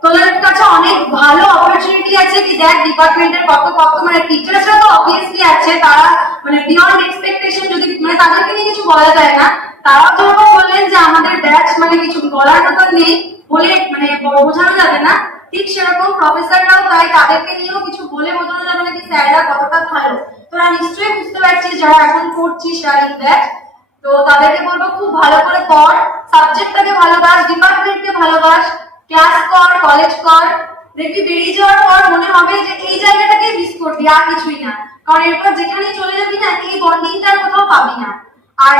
তোদের কাছে অনেক ভালো অপরচুনিটি আছে। কি দেখ ডিপার্টমেন্টের কত কত মানে টিচার্সরা তো অবভিয়াসলি আছে, তারা মানে বিয়ন্ড এক্সপেকটেশন, যদি মানে তাদেরকে নিয়ে কিছু বলা যায় না। তারাও যেরকম বললেন যে আমাদের ব্যাচ মানে কিছু বলার ব্যাপার নেই বলে মানে বোঝানো যাবে না, ঠিক সেরকম প্রফেসররাও তাই, তাদেরকে নিয়েও কিছু বলে বোঝানো যাবে না কি স্যাররা কতটা ভালো। তো তোরা নিশ্চয়ই বুঝতে পারছিস যারা এখন করছিস রানিং ব্যাচ, তো তাদেরকে বলবো খুব ভালো করে পড়, সাবজেক্টটাকে ভালোবাস, ডিপার্টমেন্টকে ভালোবাস, ক্লাস কর, কলেজ কর, দেখবি বেরিয়ে যাওয়ার পর মনে হবে যে এই জায়গাটাকে মিস করবি, আর কিছুই না। কারণ এরপর যেখানেই চলে যাবি না, এই বন্ডিংটা আর কোথাও পাবি না। আর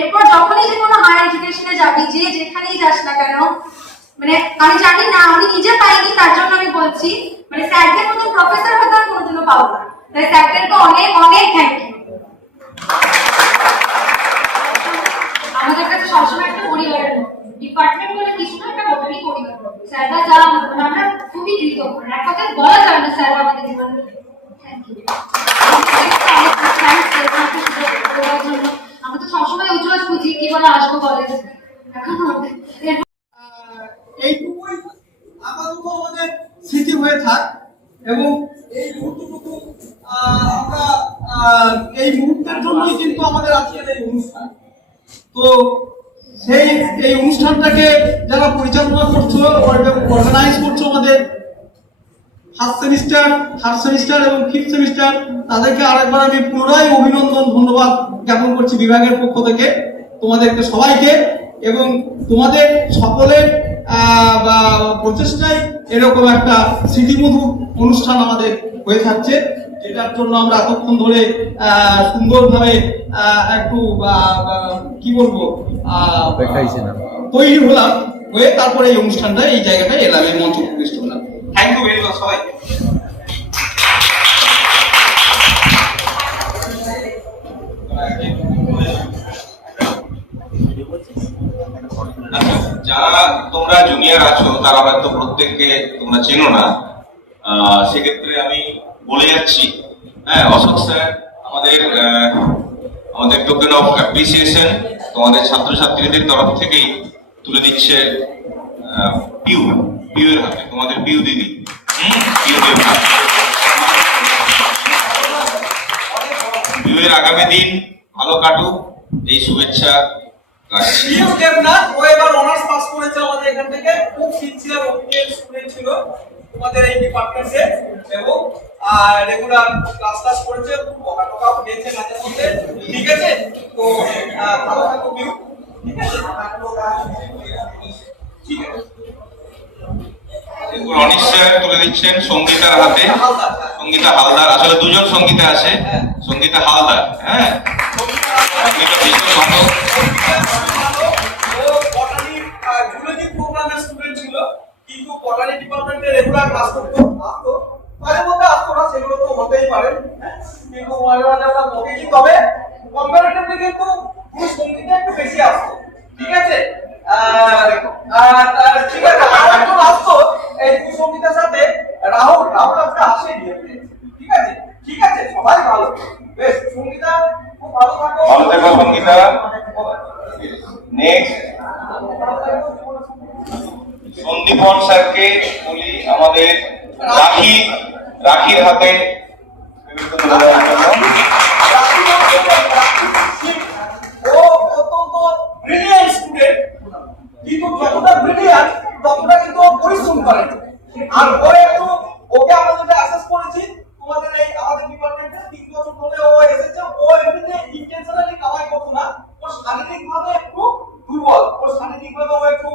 এরপর যখনই যে কোনো হায়ার এডুকেশনে যাবি, যে যেখানেই যাস না কেন, মানে আমি জানি না, আমি নিজে পাইনি, তার জন্য আমি বলছি, মানে স্যারদের মতো প্রফেসর হয়তো আমি কোনোদিনও পাবো না। তাই স্যারদেরকে অনেক অনেক থ্যাংক ইউ। আমাদের কাছে সবসময় একটা পরিবারের মতো, ডিপার্টমেন্ট বলে কিছু না, একটা গোটাই পরিবার। স্যাররা যা আমরা খুবই কৃতজ্ঞ, এক কথায় বলা যায় না স্যার আমাদের জীবনে। Thank you. আমি তো সবসময় উজ্জ্বল খুঁজি কি বলে আসবো কলেজে, এখন এইটুকুই আপাতত আমাদের স্মৃতি হয়ে থাক, এবং এই মুহূর্তটুকু আমরা এই মুহূর্তের জন্যই কিন্তু আমাদের আজকের এই অনুষ্ঠান। তো এই অনুষ্ঠানটাকে যারা পরিচালনা করছো, অর্গানাইজ করছো, আমাদের ফার্স্ট সেমিস্টার, থার্ড সেমিস্টার এবং ফিফথ সেমিস্টার, তাদেরকে আরেকবার আমি পুনরায় অভিনন্দন, ধন্যবাদ জ্ঞাপন করছি বিভাগের পক্ষ থেকে তোমাদেরকে সবাইকে। এবং তোমাদের সকলের প্রচেষ্টায় এরকম একটা স্মৃতিমধুর অনুষ্ঠান আমাদের হয়ে থাকছে, যেটার জন্য আমরা এতক্ষণ ধরে সুন্দরভাবে একটু কি বলবো তৈরি হলাম, হয়ে তারপরে এই অনুষ্ঠানটা এই জায়গাটায় এলাম, এই মঞ্চ প্রতিষ্ঠা হলাম। থ্যাংক ইউ ভেরি মাচ সবাই। যারা তোমরা জুনিয়র আছো তারা হয়তো প্রত্যেককে তোমরা চেনো না, সেক্ষেত্রে আমি বলে যাচ্ছি। হ্যাঁ, অশোক স্যার আমাদের টোকেন অফ অ্যাপ্রিসিয়েশন তোমাদের ছাত্রছাত্রীদের তরফ থেকেই তুলে দিচ্ছে পিউর হাতে, তোমাদের পিউ দিদি। পিউয়ের আগামী দিন ভালো কাটুক, এই শুভেচ্ছা রাখছি। ও এবার অনার্স পাস করেছে আমাদের এখান থেকে, খুব সিনসিয়ার ওবিডিয়েন্ট স্টুডেন্ট ছিল তোমাদের এই ডিপার্টমেন্টে, এবং রেগুলার ক্লাস করেছে, খুব বকা পেয়েছে মাঝে মধ্যে। ঠিক আছে, তো ভালো থাকো পিউ। ঠিক আছে, ঠিক আছে। রনিশ স্যার তুলে দিচ্ছেন সঙ্গীতার হাতে, সঙ্গীতা হালদার। আসলে দুজন সঙ্গীতা আছে, সঙ্গীতা হালদার। হ্যাঁ, সঙ্গীতা ভীষণ ভালো। ও বটানি জুলজি প্রোগ্রামের স্টুডেন্ট ছিল, কিন্তু বটানি ডিপার্টমেন্টে রেগুলার ক্লাস করতো, আসতো মাঝে মধ্যে, আসতো না, সেগুলো তো হতেই পারে, কিন্তু মাঝে মাঝে আমরা বকেছি। তবে কম্পারেটিভলি কিন্তু সঙ্গীতা একটু বেশি আসতো। ঠিক আছে, ঠিক আছে। আরেকজন আসতো এই সঙ্গীতার সাথে, রাহুল আজকে আসেনি। ঠিক আছে, ঠিক আছে, সবাই ভালো। বেশ, সঙ্গীতা খুব ভালো থাকো। ভালো থেকো সঙ্গীতা। নেক্সট সন্দীপন স্যারকে বলি আমাদের রাখির হাতে তুলে দেওয়ার জন্য। ও অত্যন্ত ব্রিলিয়ান্ট স্টুডেন্ট, কিন্তু যতটা ব্রিলিয়ান্ট ততটা কিন্তু ও পরিশ্রম করে। আর ও একটু, ওকে আমরা যেটা অ্যাসেস করেছি তোমাদের এই আমাদের ডিপার্টমেন্টে 3 বছর ধরে ও এসেছে, ও এমনিতে ইন্টেনশনালি কামাই করতো না, ওর শারীরিকভাবে একটু দুর্বল, ওর শারীরিকভাবে ও একটু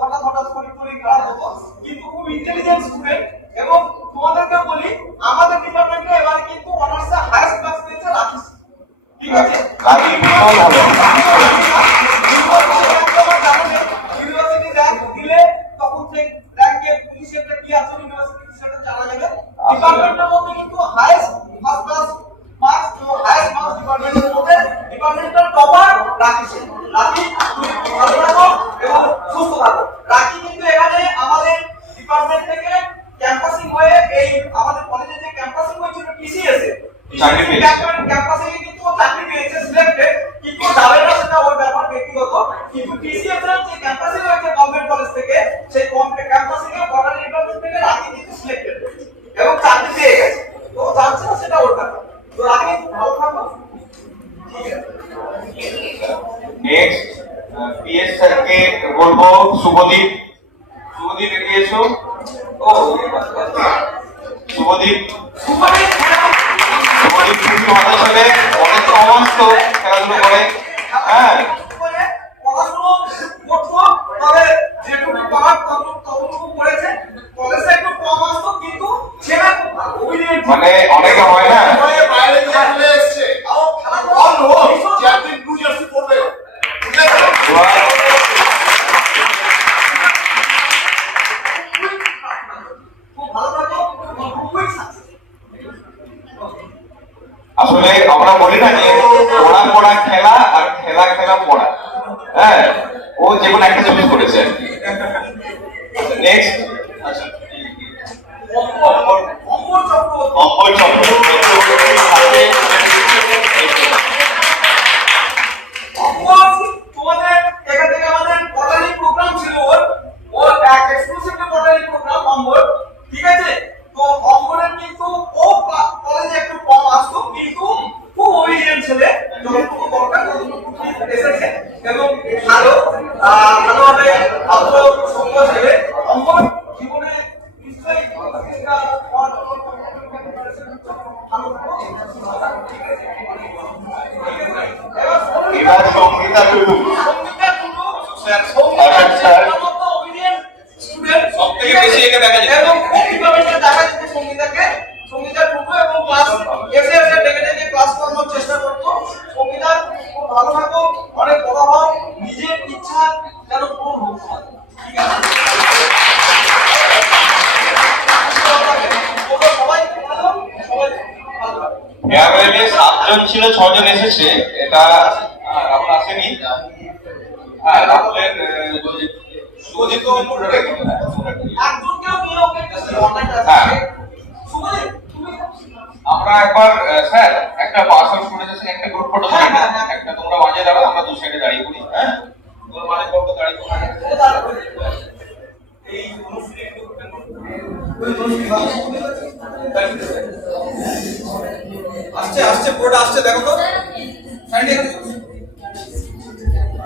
হঠাৎ শরীর খারাপ হতো, কিন্তু খুব ইন্টেলিজেন্ট স্টুডেন্ট। এবং তোমাদেরকে বলি, আমাদের ডিপার্টমেন্টে এবারে কিন্তু অনার্সে হাইয়েস্ট ক্লাস পেয়েছে রাখিস। ঠিক আছে, ইউনিভার্সিটি র্যাঙ্ক দিলে তখন সেই র্যাঙ্কের পুলিশেরটা কি আছে ইউনিভার্সিটি সেটা জানা যাবে। ডিপার্টমেন্টের মধ্যে কিন্তু হাইয়েস্ট ফার্স্ট ক্লাস মার্কস, তো হাইয়েস্ট মার্কস ডিপার্টমেন্টের মধ্যে ডিপার্টমেন্টাল টপার রাখি। রাখি তুমি ভালো থাকো এবং সুস্থ থাকো। রাখি কিন্তু এখানে আমাদের ডিপার্টমেন্ট থেকে ক্যাম্পাসিং হয়ে এই আমাদের কলেজে যে ক্যাম্পাসিং হয়েছিল টিসিএস এ, ক্যাম্পাসিং এ কিন্তু চাকরি পেয়েছে, সিলেক্টেড, কিন্তু যাবে না সেটা ওর ব্যাপার ব্যক্তিগত। কিন্তু টিসিএস এর যে ক্যাম্পাসিং হয়েছে গভর্নমেন্ট কলেজ থেকে, সেই ক্যাম্পাসিং এ বটানি ডিপার্টমেন্ট থেকে রাখি কিন্তু সিলেক্টেড হয়েছে এবং চাকরি পেয়ে গেছে। তো জানছে না সেটা ওর ব্যাপার। তো রাখি ভালো থাকো। ঠিক আছে, নেক্সট পিএস স্যারকে বলবো শুভদীপ এগিয়ে এসো। ও শুভদীপ অনেক খুশি ভালো ছেলে, অনেক সমস্ত খেলাধুলো করে। হ্যাঁ পড়াশুনো করতো, তবে যেটুকু পাওয়ার ততটুকু করেছে। কলেজে একটু কম আসতো, কিন্তু ছেলে খুব ভালো। মানে অনেকে হয় না বাইরে থেকে চলে এসছে all no champion to jersey পড়বে ঠিক আছে খুব ভালো থাকো, খুবই সাকসেস। আসলে আমরা বলি না যে পড়া পড়া খেলা আর খেলা খেলা পড়া। হ্যাঁ ও যে কোনো একটা চুজ করেছে আর কি। নেক্সট আচ্ছা অম্বর চক্রবর্তী। অম্বর চক্রবর্তী তোমাদের এখান থেকে আমাদের পটানি প্রোগ্রাম ছিল, ওর এক এক্সক্লুসিভলি পটানি প্রোগ্রাম অম্বর, ঠিক আছে? তো অম্বরের কিন্তু ও কলেজে একটু কম আসতো, কিন্তু খুব অভিজ্ঞ ছেলে, যতটুকু দরকার ততটুকু এসেছে এবং ভালোভাবে ছাত্র সঙ্গ ছেলে। অম্বর জীবনে নিশ্চয়ই একটা ভালো এবার সঙ্গীতা টুডু। সবথেকে বেশি একে দেখা যায় এবং কিভাবে দেখা যেত সঙ্গীতাকে, সঙ্গীতা টুকু এবং ক্লাস এসে ডেকে ডেকে ক্লাস করানোর চেষ্টা করতো। সঙ্গীতা খুব ভালো থাকো, অনেক বড় হও, নিজের ইচ্ছা যেন পূরণ হোক। ঠিক আছে, সবাই ভালো, সবাই ভালো। ফেয়ারওয়েলে 7 জন ছিল, 6 জন এসেছে। এটা রাহুল আসেনি। হ্যাঁ রাহুলের সুজিত একজনকেও নিয়ে ওকে হ্যাঁ। সুজিত, তুমি আমরা একবার স্যার একটা পার্সল স্টুডেন্টের একটা গ্রুপ ফটো তুলে নিই। একটা তোমরা মাঝে দাঁড়াও, আমরা দু সাইডে দাঁড়িয়ে পড়ি। হ্যাঁ তোমরা মাঝে পড়তে দাঁড়িয়ে পড়ো। এই আসছে আসছে বোর্ড আসছে, দেখো তো সাইডে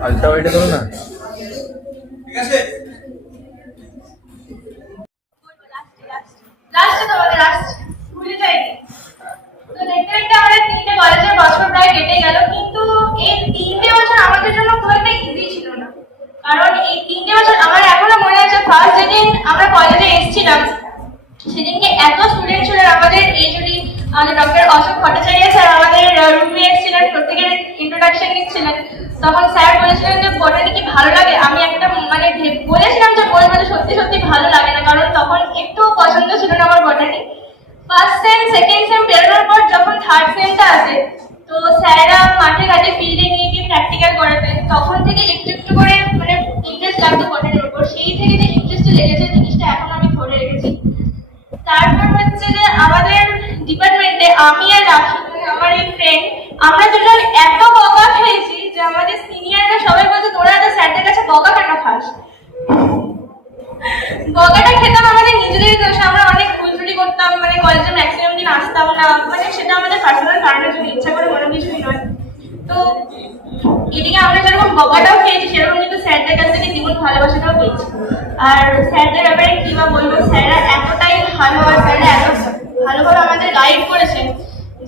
আলট্রা ওয়াইডে ধরো না। ঠিক আছে। লাস্টে তোমাদের আসছে, ভুলে যাইনি। তো দেখতে দেখতে আমাদের 3টে কলেজের বছর প্রায় কেটে গেল, কিন্তু এই 3টে বছর আমাদের জন্য খুব একটা ইজি ছিল না। কারণ এই 3টে বছর আমার এখনো মনে আছে, ফার্স্ট যেদিন আমরা কলেজে এসেছিলাম সেদিনকে এত স্টুডেন্ট ছিল। আমাদের এই যদি আমাদের ডক্টর অশোক ভট্টাচার্য স্যার আমাদের রুমে এসেছিলেন, প্রত্যেকের ইন্ট্রোডাকশন নিচ্ছিলেন। তখন স্যার বলেছিলেন যে বটানি কি ভালো লাগে। আমি একটা মানে বলেছিলাম যে বই মানে সত্যি সত্যি ভালো লাগে না, কারণ তখন একটু পছন্দ ছিল না আমার বটানি। ফার্স্ট সেম সেকেন্ড সেম বেরোনোর পর যখন থার্ড সেমটা আসে, তো স্যাররা মাঠে ঘাটে ফিল্ডে নিয়ে গিয়ে প্র্যাকটিক্যাল করাতেন। তখন থেকে একটু একটু করে মানে ইন্টারেস্ট লাগতো বটানির উপর। সেই থেকে যে ইন্টারেস্ট লেগেছে জিনিসটা এখন আমি ধরে রেখেছি। তারপর হচ্ছে যে আমাদের ডিপার্টমেন্টে আমি আর রাখি, আমার এই ফ্রেন্ড, আমরা দুজন এত বকা খেয়েছি যে আমাদের সিনিয়ররা সবাই বলছে তোরা এত স্যারদের কাছে বকা কেন খাস। বকাটা খেতাম আমাদের নিজেদেরই দোষে, আমরা অনেক ভুল ত্রুটি করতাম, মানে কলেজে ম্যাক্সিমাম দিন আসতাম না, মানে সেটা আমাদের পার্সোনাল কারণের জন্য, ইচ্ছা করে কোনো কিছুই নয়। তো এদিকে আমরা যেরকম বকাটাও খেয়েছি, সেরকম কিন্তু স্যারদের কাছ থেকে জীবন ভালোবাসাটাও পেয়েছি। আর স্যারদের ব্যাপারে কি বা বলবো, স্যাররা এতটাই ভালো, আর স্যাররা এত ভালোভাবে আমাদের গাইড করেছেন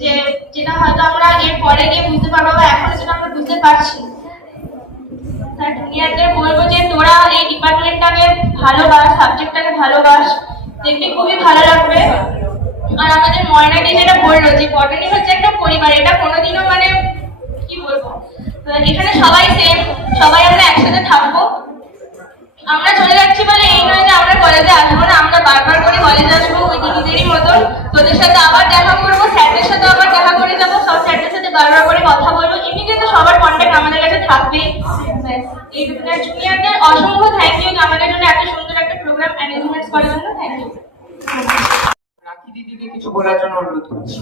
যে যেটা হয়তো আমরা এর পরে গিয়ে বুঝতে পারবো, বা এখনো যেটা আমরা বুঝতে পারছি। স্যার জুনিয়রদের বলবো যে তোরা এই ডিপার্টমেন্টটাকে ভালোবাস, সাবজেক্টটাকে ভালোবাস, দেখতে খুবই ভালো লাগবে। আর আমাদের ময়নাদি যেটা বললো যে বটানি হচ্ছে একটা পরিবার, এটা কোনোদিনও মানে কি বলবো, এখানে সবাই সেম, সবাই আমরা একসাথে থাকবো। আমরা চলে যাচ্ছি বলে এই নয় যে আমরা কলেজে আসবো না, আমরা বারবার করে কলেজে আসবো ওই দিদিদেরই মতন। তোদের সাথে আবার দেখা করবো, স্যারদের সাথে আবার দেখা করে যাবো, সব স্যারদের সাথে বারবার করে কথা বলবো। এমনি কিন্তু সবার কন্ট্যাক্ট আমাদের কাছে থাকবে। এই জুনিয়রদের অসংখ্য থ্যাংক ইউ আমাদের জন্য এত সুন্দর একটা প্রোগ্রাম অ্যারেঞ্জমেন্ট করার জন্য। Thank you. রাখি দিদিকে কিছু বলার জন্য অনুরোধ করছি।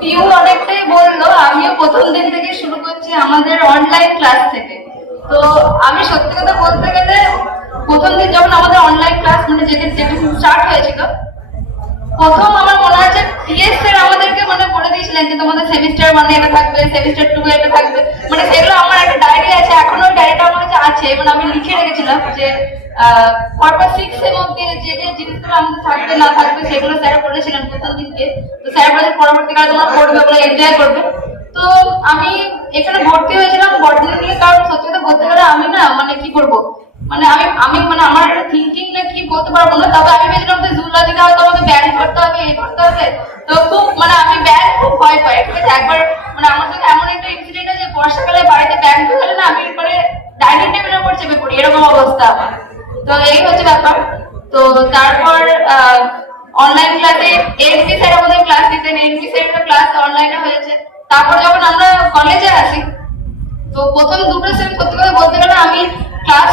পিউ অনেকটাই বললো, আমিও প্রথম দিন থেকে শুরু করছি আমাদের অনলাইন ক্লাস থেকে। তো আমি সত্যি কথা বলতে গেলে প্রথম দিন যখন আমাদের অনলাইন ক্লাস মানে যেদিন স্টার্ট হয়েছিল, প্রথম আমার মনে আছে পিএস স্যার আমাদেরকে মানে বলে দিয়েছিলেন যে তোমাদের সেমিস্টার 1 এটা থাকবে, সেমিস্টার 2 এটা থাকবে, মানে সেগুলো আমার একটা ডায়েরি আছে, এখনো ওই ডায়েরিটা আমার কাছে আছে, মানে আমি লিখে রেখেছিলাম যে পরপর 6 এর মধ্যে যে যে জিনিসগুলো আমাদের থাকবে না থাকবে সেগুলো স্যার বলেছিলেন প্রথম দিনকে। তো স্যার বলেছেন পরবর্তীকালে তোমরা পড়বে, ওগুলো এনজয় করবে। তো আমি এখানে ভর্তি হয়েছিলাম বটনি নিয়ে, কারণ সত্যি কথা বলতে গেলে আমি না মানে কি করবো, মানে আমি মানে আমার একটা থিঙ্কিং না কি বলতে পারবো না, তবে আমি ভেবেছিলাম যে জুলজিতে হয়তো আমাকে ব্যান করতে হবে, এই করতে হবে। তো খুব মানে আমি ব্যান খুব ভয় পাই, ঠিক আছে। একবার মানে আমার সাথে এমন একটা ইনসিডেন্ট আছে, বর্ষাকালে বাড়িতে ব্যান হলে না আমি মানে ডাইনিং টেবিলের উপর চেপে পড়ি, এরকম অবস্থা আমার। তো এই হচ্ছে ব্যাপার। তো তারপর অনলাইন ক্লাসে এনপি স্যার আমাদের ক্লাস দিতেন, এনপি স্যারের ক্লাস অনলাইনে হয়েছে। তারপর যখন আমরা কলেজে আসি, তো প্রথম দুটো সেম সত্যি কথা বলতে গেলে আমি ক্লাস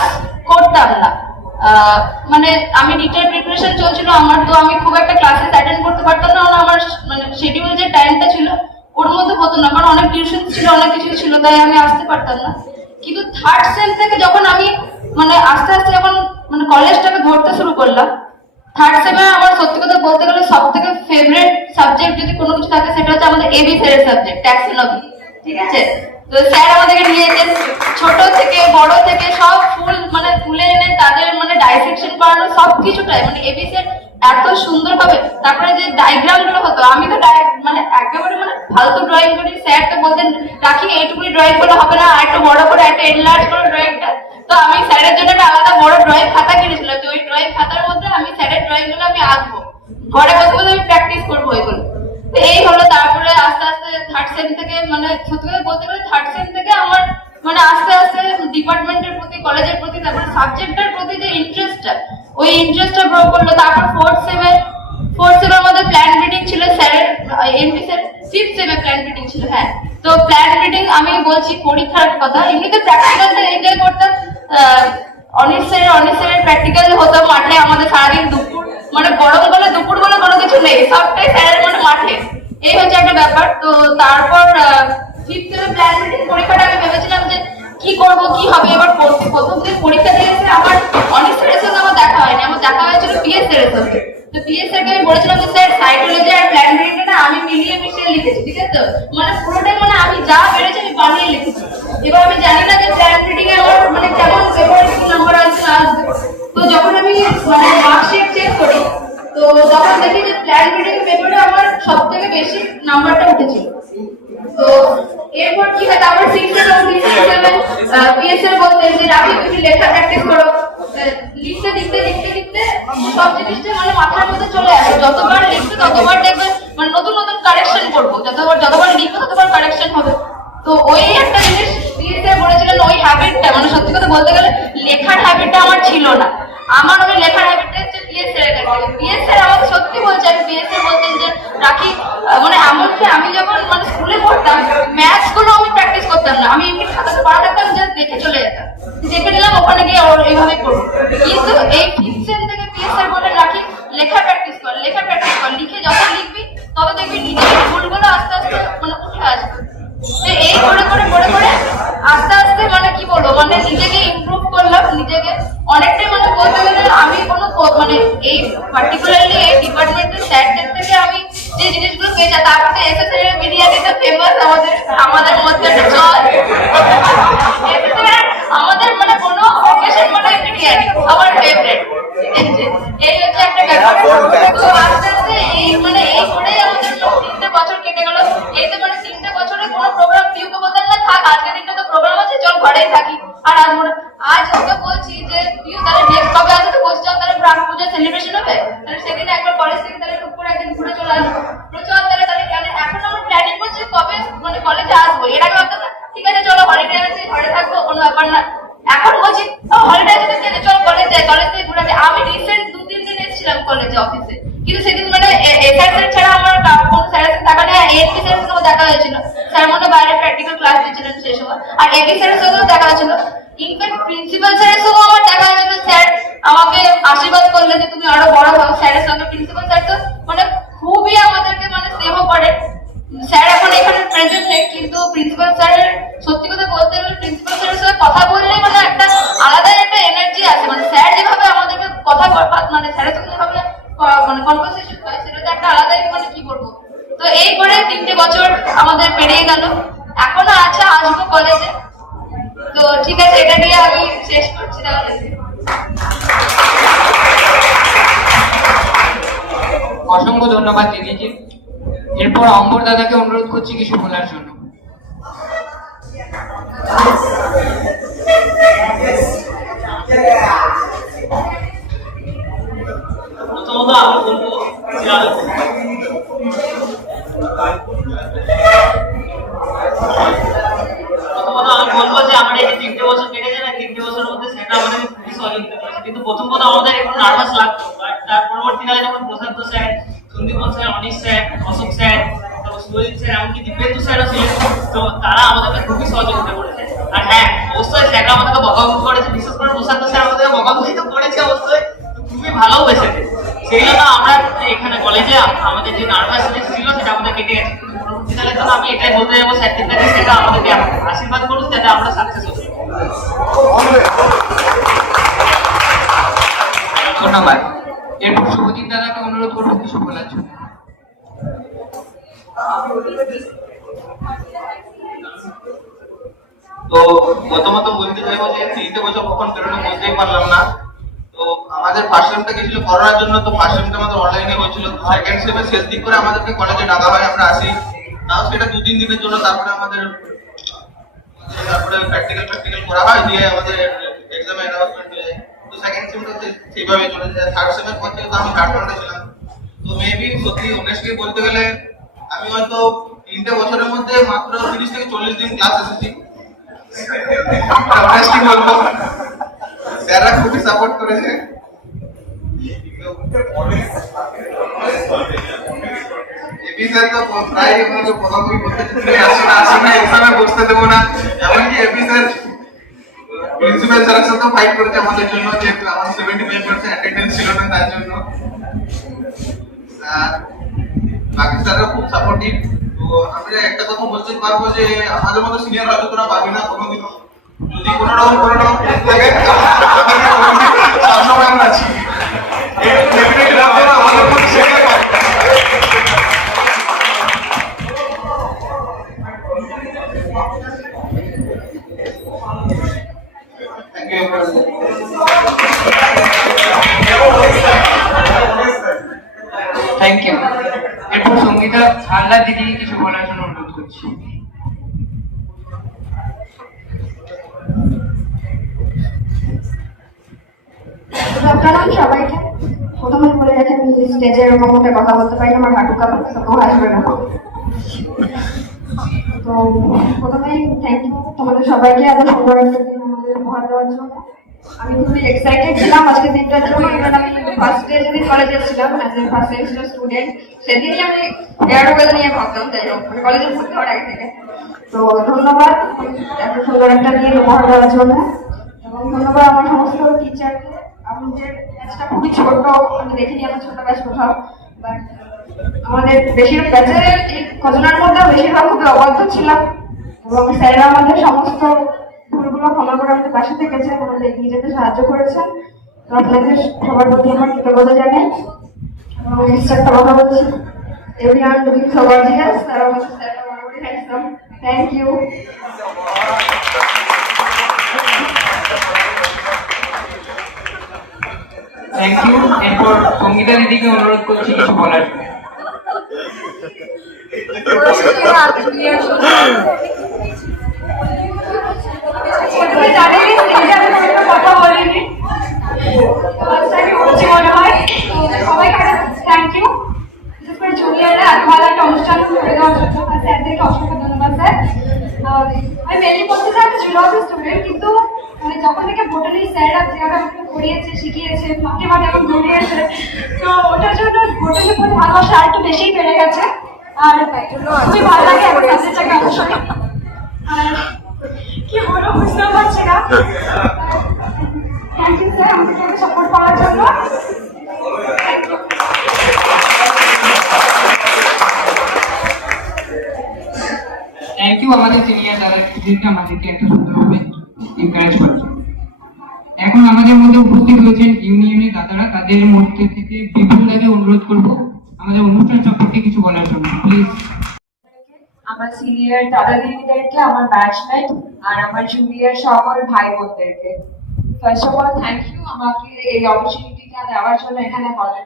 করতাম না, মানে আমি ডিটেল প্রিপারেশন চলছিল আমার, তো আমি খুব একটা ক্লাসে অ্যাটেন্ড করতে পারতাম না, আমার মানে শিডিউল যে টাইমটা ছিল ওর মধ্যে হতো না, কারণ অনেক টিউশন ছিল, অনেক কিছু ছিল, তাই আমি আসতে পারতাম না। কিন্তু থার্ড সেম থেকে যখন আমি মানে আস্তে আস্তে যখন মানে কলেজটাকে ধরতে শুরু করলাম, থার্ড সেমে আমার সত্যি কথা বলতে গেলে সব থেকে ফেভারিট সাবজেক্ট যদি কোনো কিছু থাকে সেটা হচ্ছে আমাদের এবি স্যারের সাবজেক্ট, ট্যাক্সোনমি, ঠিক আছে। তো স্যার আমাদেরকে নিয়েছেন ছোট থেকে বড় থেকে সব ফুল মানে তুলে এনে তাদের মানে ডাইসেকশন করানো সব কিছুটাই মানে এবি স্যার এত সুন্দর ভাবে। তারপরে যে ডায়াগ্রাম গুলো হতো, আমি তো মানে একেবারে মানে ফালতু ড্রয়িং করি, স্যার তো বলতেন রাখি এইটুকুনি ড্রয়িং করলে হবে না, একটু বড় করে একটা এনলার্জ করে ড্রয়িংটা। তো আমি স্যারের জন্য একটা আলাদা বড় ড্রয়িং খাতা কিনেছিলাম, যে ওই ড্রয়িং খাতার মধ্যে আমি স্যারের ড্রয়িং গুলো আমি আঁকবো, ঘরে বসে বসে আমি প্র্যাকটিস করবো এগুলো। তো এই হলো। তারপরে আস্তে আস্তে থার্ড সেম থেকে মানে সত্যি কথা বলতে গেলে থার্ড সেম থেকে আমার মানে আস্তে আস্তে ডিপার্টমেন্টের প্রতি, কলেজের প্রতি, তারপরে সাবজেক্টের প্রতি যে ইন্টারেস্টটা, ওই ইন্টারেস্টটা গ্রো করলো। তারপর ফোর্থ সেমে আমাদের প্ল্যান রিডিং ছিল স্যারের, এমপি স্যার। ফিফথ সেমে প্ল্যান রিডিং ছিল, হ্যাঁ। তো প্ল্যান রিডিং আমি বলছি পরীক্ষার কথা, এমনিতে প্র্যাকটিক্যালটা এনজয় করতাম। অনিশ স্যারের প্র্যাকটিক্যাল হতো মাঠে, আমাদের সারাদিন দুপুর মানে গরম বলে দুপুর বলে কোনো কিছু নেই, সবটাই স্যারের মানে মাঠে, এই হচ্ছে একটা ব্যাপার। তো তারপর ফিফথ সেমে প্ল্যান রিডিং পরীক্ষাটা আমি ভেবেছিলাম যে কি করব কি হবে। এবার প্রথম দিন পরীক্ষা দিয়েছে আমার অনিশ স্যারের সঙ্গে আমার দেখা হয়নি, আমার দেখা হয়েছিল পিএস স্যারের সঙ্গে। তো পিএস স্যারকে আমি বলেছিলাম যে স্যার সাইকোলজি আর প্ল্যান রিডিংটা না আমি মিলিয়ে মিশিয়ে লিখেছি, ঠিক আছে। মানে পুরোটাই মানে আমি যা পেরেছি আমি বানিয়ে লিখেছি। এবার আমি জানি না যে প্ল্যান রিডিং এ আমার মানে কেমন পেপারে কি নাম্বার আসবে। তো যখন আমি মানে মার্কশিট চেক করি, তো তখন দেখি যে প্ল্যান রিডিং পেপারে আমার সব থেকে বেশি নাম্বারটা উঠেছিল। তো এরপর কি হয়, তারপর পিএস স্যার বলতেন যে রাবি তুমি লেখা প্র্যাকটিস করো, লিখতে লিখতে লিখতে লিখতে সব জিনিসটা মানে মাথার মধ্যে চলে আসে, যতবার লিখবে ততবার দেখবে মানে নতুন নতুন কারেকশন করবো, যতবার লিখবো ততবার কারেকশন হবে। তো ওই একটা জিনিস পিএস স্যার বলেছিলেন, ওই হ্যাবিটটা মানে সত্যি কথা বলতে গেলে লেখার হ্যাবিটটা আমার ছিল না, আমার ওই লেখার হ্যাবিটটা হচ্ছে পিএস স্যারের কাছ থেকে। পিএস স্যার আমাকে সত্যি বলছে, আমি পিএস স্যার বলতেন যে রাখি মানে এমনকি আমি যখন মানে স্কুলে পড়তাম ম্যাথস গুলো আমি প্র্যাকটিস করতাম না, আমি এমনি খাতাতে পড়া থাকতাম, জাস্ট দেখে চলে যেতাম, দেখে নিলাম ওখানে গিয়ে এইভাবে করবো। কিন্তু এই ফিফথ সেম থেকে পিএস স্যার বলেন রাখি লেখা প্র্যাকটিস কর, লেখা প্র্যাকটিস কর, লিখে যত লিখবি তত দেখবি নিজের ভুলগুলো আস্তে আস্তে মানে উঠে আসবে। তো এই করে করে করে করে আস্তে আস্তে মানে কি বলবো মানে নিজেকে ইমপ্রুভ করলাম, নিজেকে অনেকটাই মানে বলতে গেলে আমি কোনো মানে এই পার্টিকুলারলি এই ডিপার্টমেন্টের স্যারদের থেকে আমি যে জিনিসগুলো পেয়েছি, তারপরে এসএসএ এর বিরিয়ানিটা ফেমাস আমাদের মধ্যে একটা চল, আমাদের মানে কোনো অকেশন মানে বিরিয়ানি আমার ফেভারিট, এই হচ্ছে একটা ব্যাপার। তো আস্তে আস্তে এই মানে এই করেই আমাদের 3টে বছর কেটে গেল। এই তো মানে 3টে বছরে কোনো প্রোগ্রাম পিউকে বলতেন না থাক আজকের দিনটা তো প্রোগ্রাম আছে চল ঘরেই থাকি আর আসবো না। আজ ওকে বলছি যে পিউ তাহলে নেক্সট কবে আসবে, তো বলছি চল তাহলে প্রাক পূজা সেলিব্রেশন হবে, তাহলে সেদিন একবার কলেজ থেকে তাহলে টুক করে একদিন ঘুরে চলে আসবো, চল তাহলে তাহলে এখন আমরা প্ল্যানিং করছি কবে মানে কলেজে আসবো। এর আগে ভাবতাম না ঠিক আছে চলো হলিডে আছে ঘরে থাকবো কোনো ব্যাপার না, এখন বলছি হলিডে আছে তাহলে চল কলেজ যাই, কলেজ থেকে ঘুরে যাই। আমি রিসেন্ট 2-3 দিন এসেছিলাম কলেজে অফিসে, কিন্তু সেদিন মানে এসআর স্যার ছাড়া আমার কোনো স্যারের সাথে দেখা নেই, এএনপি স্যারের সাথেও দেখা হয়েছিল, স্যার মনে বাইরে প্র্যাকটিক্যাল ক্লাস দিচ্ছিলেন সেই সময়, আর এবি স্যারের সাথেও দেখা হয়েছিল, ইনফ্যাক্ট প্রিন্সিপাল স্যারের সঙ্গেও আমার দেখা হয়েছিল। স্যার আমাকে আশীর্বাদ করলেন যে তুমি আরো বড় হও। স্যারের সঙ্গে প্রিন্সিপাল স্যার তো মানে খুবই আমাদেরকে মানে স্নেহ করেন। স্যার এখন এখানে প্রেজেন্ট নেই, কিন্তু প্রিন্সিপাল স্যারের সত্যি কথা বলতে গেলে প্রিন্সিপাল স্যারের সঙ্গে কথা বললেই মানে একটা আলাদা একটা এনার্জি আছে, মানে স্যার যেভাবে আমাদেরকে কথা মানে স্যারের সঙ্গে যেভাবে মানে কনভারসেশন হয় সেটা তো একটা আলাদাই মানে কি বলবো। তো এই করে 3টে বছর আমাদের পেরিয়ে গেল, এখনো আছে, আসবো কলেজে। তো ঠিক আছে, এটা নিয়ে আমি শেষ করছি তাহলে। অসংখ্য ধন্যবাদ দিদিজি। এরপর অম্বর দাদাকে অনুরোধ করছি কিছু বলার জন্য। প্রথমত আমি বলবো যে আমাদের এই 3টে বছর কেটেছে না, 3টে বছরের মধ্যে সেটা আমাদের খুবই সহযোগিতা করেছে। কিন্তু প্রথম আমাদের একটু নার্ভাস লাগতো, বাট তার পরবর্তীকালে যখন Prashanta sir, Sandipan sir, Anish sir, Ashok sir, Surajit sir, এমনকি দিব্যেন্দু স্যারও ছিলেন, তো তারা আমাদেরকে খুবই সহযোগিতা করেছে। আর হ্যাঁ, অবশ্যই স্যাররা আমাদেরকে বকাবকি করেছে, বিশেষ করে প্রশান্ত স্যার আমাদেরকে বকাবকি তো করেছে অবশ্যই, খুবই ভালোবেসেছে। সেই জন্য আমরা এখানে কলেজে আমাদের যে নার্ভাসনেস ছিল সেটা আমাদের কেটে গেছে। পরবর্তীকালে তো আমি এটাই বলতে যাবো স্যারদের কাছে, সেটা আমাদেরকে আশীর্বাদ করুন যাতে আমরা সাকসেস হই। ধন্যবাদ। এরপর শুভদীপ দাদাকে অনুরোধ করবো কিছু বলার জন্য। তো প্রথমত বলতে চাইবো যে 3টে বছর কখন পেরোনো বুঝতেই পারলাম না। তো আমাদের ফার্স্ট সেমটা গেছিল করোনার জন্য, তো ফার্স্ট সেমটা আমাদের অনলাইনে হয়েছিল। সেকেন্ড সেমের শেষ দিক করে আমাদেরকে কলেজে ডাকা হয়, আমরা আসি, তাও সেটা 2-3 দিনের জন্য। তারপরে প্র্যাকটিক্যাল করা হয়, দিয়ে আমাদের এক্সামে অ্যানাউন্সমেন্ট হয়ে যায়। তো সেকেন্ড সেমটা সেইভাবে চলে যায়। থার্ড সেমের পর থেকে তো আমি ঝাড়খণ্ডে ছিলাম। তো মেবি সত্যি অনেস্টলি বলতে গেলে আমি হয়তো 3টে বছরের মধ্যে মাত্র 30 থেকে 40 দিন ক্লাস এসেছি। অনেস্টলি বলবো স্যাররা খুবই সাপোর্ট করেছে। এবি স্যার তো প্রায় আমাকে বকাবকি করতে আসি না এক্সামে বসতে দেবো না, এমনকি এবি স্যার প্রিন্সিপাল স্যারের সাথে ফাইট করেছে আমাদের জন্য, যেহেতু আমার 75% অ্যাটেন্ডেন্স ছিল না তার জন্য। আর বাকি স্যাররা খুব সাপোর্টিভ। তো আমি একটা কথা বলতে পারবো যে আমাদের মতো সিনিয়র হয়তো তোরা পাবি না কোনোদিনও। যদি কোনো রকম থাকে সবসময় আমরা আছি। Thank you. এরপর সঙ্গীতা হালদার দিদিকে কিছু বলার জন্য অনুরোধ করছি। আপনারা সবাইকে প্রথমে বলে রাখি, আমি স্টেজে এরকম একটা কথা বলতে পারি, আমার হাঁটু কাঁপে, কেউ আসবে না। তো প্রথমেই থ্যাংক ইউ তোমাদের সবাইকে এত সুন্দর একটা দিন আমাদের উপহার দেওয়ার জন্য। আমি খুবই এক্সাইটেড ছিলাম আজকে দিনটার জন্য। ইভেন আমি ফার্স্ট ডে যেদিন কলেজে ছিলাম, as a first semester student, সেদিনই আমি এয়ারওয়েল নিয়ে ভাবতাম, যাই হোক আমি কলেজে ভর্তি হওয়ার আগে থেকে। তো ধন্যবাদ এত সুন্দর একটা দিন উপহার দেওয়ার জন্য, এবং ধন্যবাদ আমার সমস্ত টিচারকে। আমাদের ব্যাচটা খুবই ছোট, আমি দেখিনি আমার ছোট ব্যাচ কোথাও, বাট আমাদের বেশিরভাগ ব্যাচের এই কজনের মধ্যে বেশিরভাগ খুবই অবাধ্য ছিলাম, এবং স্যারেরা আমাদের সমস্ত ভুলগুলো ক্ষমা করে আমাদের পাশে থেকেছেন, আমাদের এগিয়ে যেতে সাহায্য করেছেন। তো আপনাদের সবার প্রতি আমার কৃতজ্ঞতা জানাই। এবং একটা কথা বলছি, everyone looking so gorgeous, তারা বলছে স্যাররা বরাবরই handsome. Thank you. Thank you. এরপর সঙ্গীতা দিদিকে অনুরোধ করছি কিছু বলার জন্য। কথা বলিনি, মনে হয় সবাইকে থ্যাংক ইউ। বিশেষ করে জুনিয়ররা এত ভালো একটা অনুষ্ঠান করে দেওয়ার জন্য স্যারদেরকে অসংখ্য ধন্যবাদ স্যার। আমি মেনলি বলতে চাই আমি জুলজি স্টুডেন্ট, কিন্তু মানে যখন থেকে বোটানি স্যাররা যেভাবে আমাকে পড়িয়েছে, শিখিয়েছে, মাঠে মাঠে আমার ঘুরিয়েছে, তো ওটার জন্য বোটানির প্রতি ভালোবাসা আর একটু বেশিই বেড়ে গেছে। আর খুবই ভালো লাগে আমার সাবজেক্টটাকে অবশ্যই। আর কি বলবো বুঝতেও পারছি না। থ্যাংক ইউ স্যার আমাদেরকে সাপোর্ট করার জন্য। থ্যাংক ইউ আমাদের সিনিয়র দাদাকে আমাদেরকে এত সুন্দরভাবে এনকারেজ করার জন্য। এখন আমাদের মধ্যে উপস্থিত হয়েছেন ইউনিয়নের দাদারা, তাদের মধ্যে থেকে বিপুলদাকে অনুরোধ করব আমাদের অনুষ্ঠান সম্পর্কে কিছু বলার জন্য, প্লিজ। আমার সিনিয়র দাদা দিদিদেরকে, আমার ব্যাচমেট আর আমার জুনিয়র সকল ভাই বোনদেরকে first of all thank you আমাকে এই অপরচুনিটিটা দেওয়ার জন্য এখানে বলেন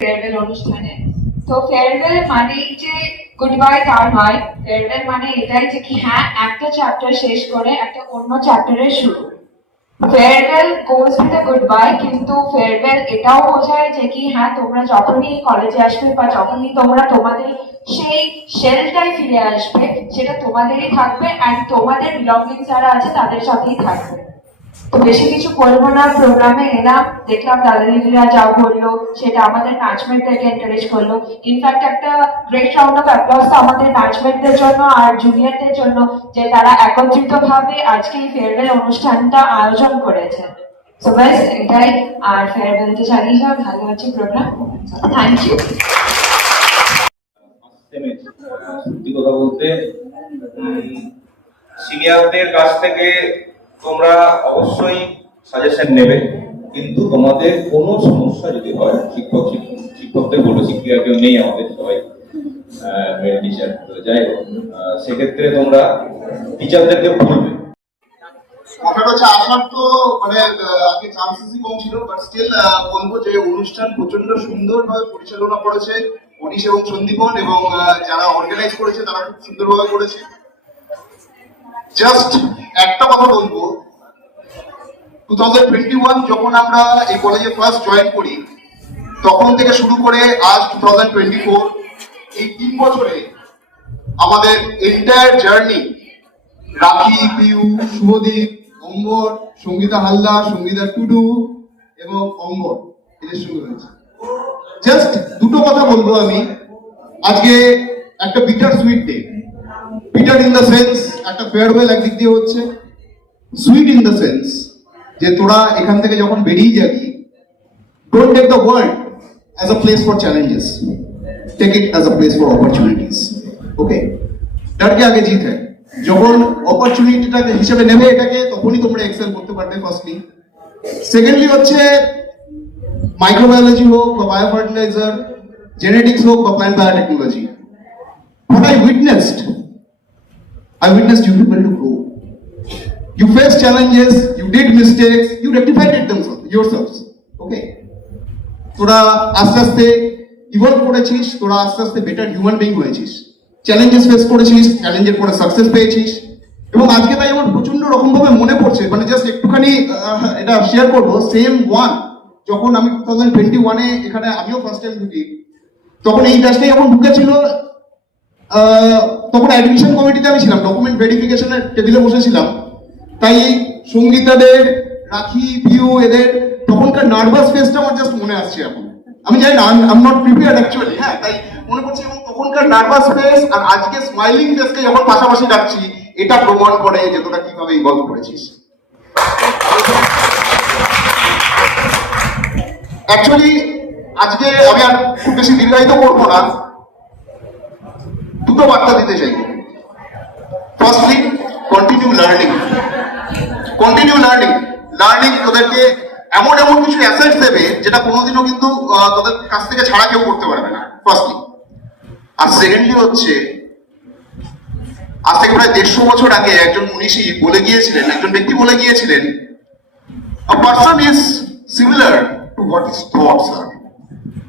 ফেয়ারওয়েল অনুষ্ঠানে। তো ফেয়ারওয়েল মানে যে গুড বাই তার নয়, ফেয়ারওয়েল মানে এটাই যে কি হ্যাঁ একটা চ্যাপ্টার শেষ করে একটা অন্য চ্যাপ্টারের শুরু। Farewell goes with a good bye, কিন্তু ফেয়ারওয়েল এটাও বোঝায় যে কি হ্যাঁ তোমরা যখনই কলেজে আসবে বা যখনই তোমরা তোমাদের সেই শেলটাই ফিরে আসবে, সেটা তোমাদেরই থাকবে অ্যান্ড তোমাদের বিলঙ্গিং যারা আছে তাদের সাথেই থাকবে। তো বেশি কিছু বলবো না, প্রোগ্রামে এলাম, দেখলাম দাদা দিদিরা যা বললো সেটা আমাদের ব্যাচমেটদেরকে এনকারেজ করলো। ইনফ্যাক্ট একটা গ্রেট রাউন্ড অফ অ্যাপ্লজ তো আমাদের ব্যাচমেটদের জন্য আর জুনিয়রদের জন্য যে তারা একত্রিত ভাবে আজকে এই ফেয়ারওয়েল অনুষ্ঠানটা আয়োজন করেছে। সো ব্যাস এটাই, আর ফেয়ারওয়েলটা জানিয়ে যাও ভালো হচ্ছে প্রোগ্রাম। Thank you. সত্যি কথা বলতে সিনিয়রদের কাছ থেকে তোমরা অবশ্যই সাজেশন নেবে, কিন্তু তোমাদের কোনো সমস্যা যদি হয় শিক্ষকদের বলবো, শিক্ষিকা কেউ নেই আমাদের, সবাই মেল টিচার, যাই হোক সেক্ষেত্রে তোমরা টিচারদেরকে বলবে। কথাটা হচ্ছে আসার তো মানে আগে চান্সেসই কম ছিল, বাট স্টিল বলবো যে অনুষ্ঠান প্রচন্ড সুন্দরভাবে পরিচালনা করেছে অনিশ এবং সন্দীপন, এবং যারা অর্গানাইজ করেছে তারা খুব সুন্দরভাবে করেছে। জাস্ট একটা কথা বলবো, 2021 যখন আমরা এই কলেজে ফার্স্ট জয়েন করি তখন থেকে শুরু করে আজ 2024 এই 3 বছরে আমাদের এন্টায়ার জার্নি, রাখি, পিউ, শুভদীপ, অম্বর, সঙ্গীতা হালদার, সঙ্গীতা টুডু এবং অম্বর এদের শুরু হয়েছে। জাস্ট দুটো কথা বলবো আমি, আজকে একটা bitter sweet day. Bitter in the sense একটা ফেয়ারওয়েল একদিক দিয়ে হচ্ছে, সুইট ইন দ্য সেন্স যে তোরা এখান থেকে যখন বেরিয়ে যাবি, don't take the world as a place for challenges, take it as a place for opportunities. Okay, ডর কে আগে জিত হ্যায়। যখন অপরচুনিটিটাকে হিসেবে নেবে এটাকে, তখনই তোমরা এক্সেল করতে পারবে ফার্স্টলি। সেকেন্ডলি হচ্ছে মাইক্রোবায়োলজি হোক বা বায়ো ফার্টিলাইজার, জেনেটিক্স হোক বা plant biotechnology, what I witnessed you people to grow. You faced challenges, you did mistakes, you rectified it yourselves. Okay, তোরা আস্তে আস্তে ইভলভ করেছিস, তোরা আস্তে আস্তে বেটার হিউম্যান বিং হয়েছিস, চ্যালেঞ্জেস ফেস করেছিস, চ্যালেঞ্জের পরে সাকসেস পেয়েছিস। এবং আজকে তাই আমার প্রচন্ড রকম ভাবে মনে পড়ছে, মানে জাস্ট একটুখানি এটা শেয়ার করবো। সেম ওয়ান যখন আমি 2021-এ এখানে আমিও ফার্স্ট টাইম ঢুকি, তখন এই ব্যাচটাই যখন ঢুকেছিল, তখন অ্যাডমিশন কমিটিতে আমি ছিলাম, ডকুমেন্ট ভেরিফিকেশনের টেবিলে বসেছিলাম। তাই সঙ্গীতাদের, রাখি, পিউ এদের তখনকার নার্ভাস ফেসটা আমার জাস্ট মনে আসছে এখন। আমি জানি না, I am not prepared actually, হ্যাঁ, তাই মনে পড়ছে। এবং তখনকার নার্ভাস ফেস আর আজকে স্মাইলিং ফেসকে যখন পাশাপাশি ডাকছি, এটা প্রমাণ করে যে তোরা কিভাবে ইনভলভ করেছিস। অ্যাকচুয়ালি আজকে আমি আর খুব বেশি দীর্ঘায়িত করবো না, দুটো বার্তা দিতে চাই। Firstly, continue learning. লার্নিং তোদেরকে এমন কিছু অ্যাসেটস দেবে যেটা কোনোদিনও কিন্তু তোদের কাছ থেকে ছাড়া কেউ করতে পারবে না, ফার্স্টলি। আর সেকেন্ডলি হচ্ছে, আজ থেকে প্রায় 150 বছর আগে একজন মনীষী বলে গিয়েছিলেন, একজন ব্যক্তি বলে গিয়েছিলেন, a person is similar to what his thoughts are.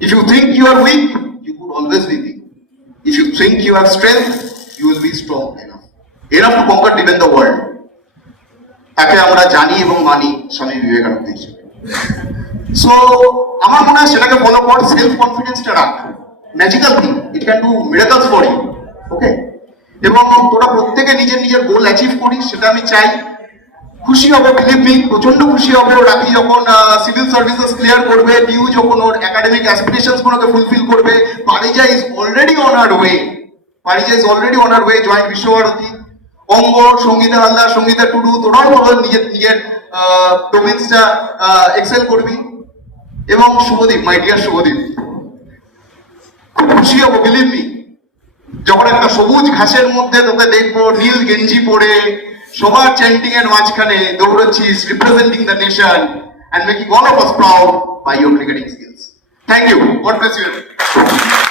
If you think you are weak, you could always be weak. If you think you have strength, you will be strong enough to conquer even the world. তাকে আমরা জানি এবং মানি স্বামী বিবেকানন্দ হিসেবে। সো আমার মনে হয় সেটাকে ফলো কর, সেলফ কনফিডেন্সটা রাখ, magical thing, it can do miracles for you. Okay, এবং তোরা প্রত্যেকে নিজের গোল অ্যাচিভ করিস, সেটা আমি চাই। খুশি হবে, বিলিভ মি, প্রচন্ড খুশি হবে রাখি যখন সিভিল সার্ভিসেস ক্লিয়ার করবে, পিউ যখন ওর একাডেমিক অ্যাসপিরেশনস গুলোকে ফুলফিল করবে, Parija is already on her way, joint Visva Bharati, অঙ্গর, সঙ্গীতা হালদার, সঙ্গীতা টুডু, তোরাও বলো নিজের ডোমেন্সটা এক্সেল করবি। এবং শুভদীপ, মাই ডিয়ার শুভদীপ, খুব খুশি হবো, বিলিভ মি, যখন একটা সবুজ ঘাসের মধ্যে তোকে দেখবো নীল গেঞ্জি পরে, সবার চ্যান্টিং এর মাঝখানে দৌড়চ্ছিস, representing the nation and making all of us proud by your cricketing skills. Thank you. God bless you.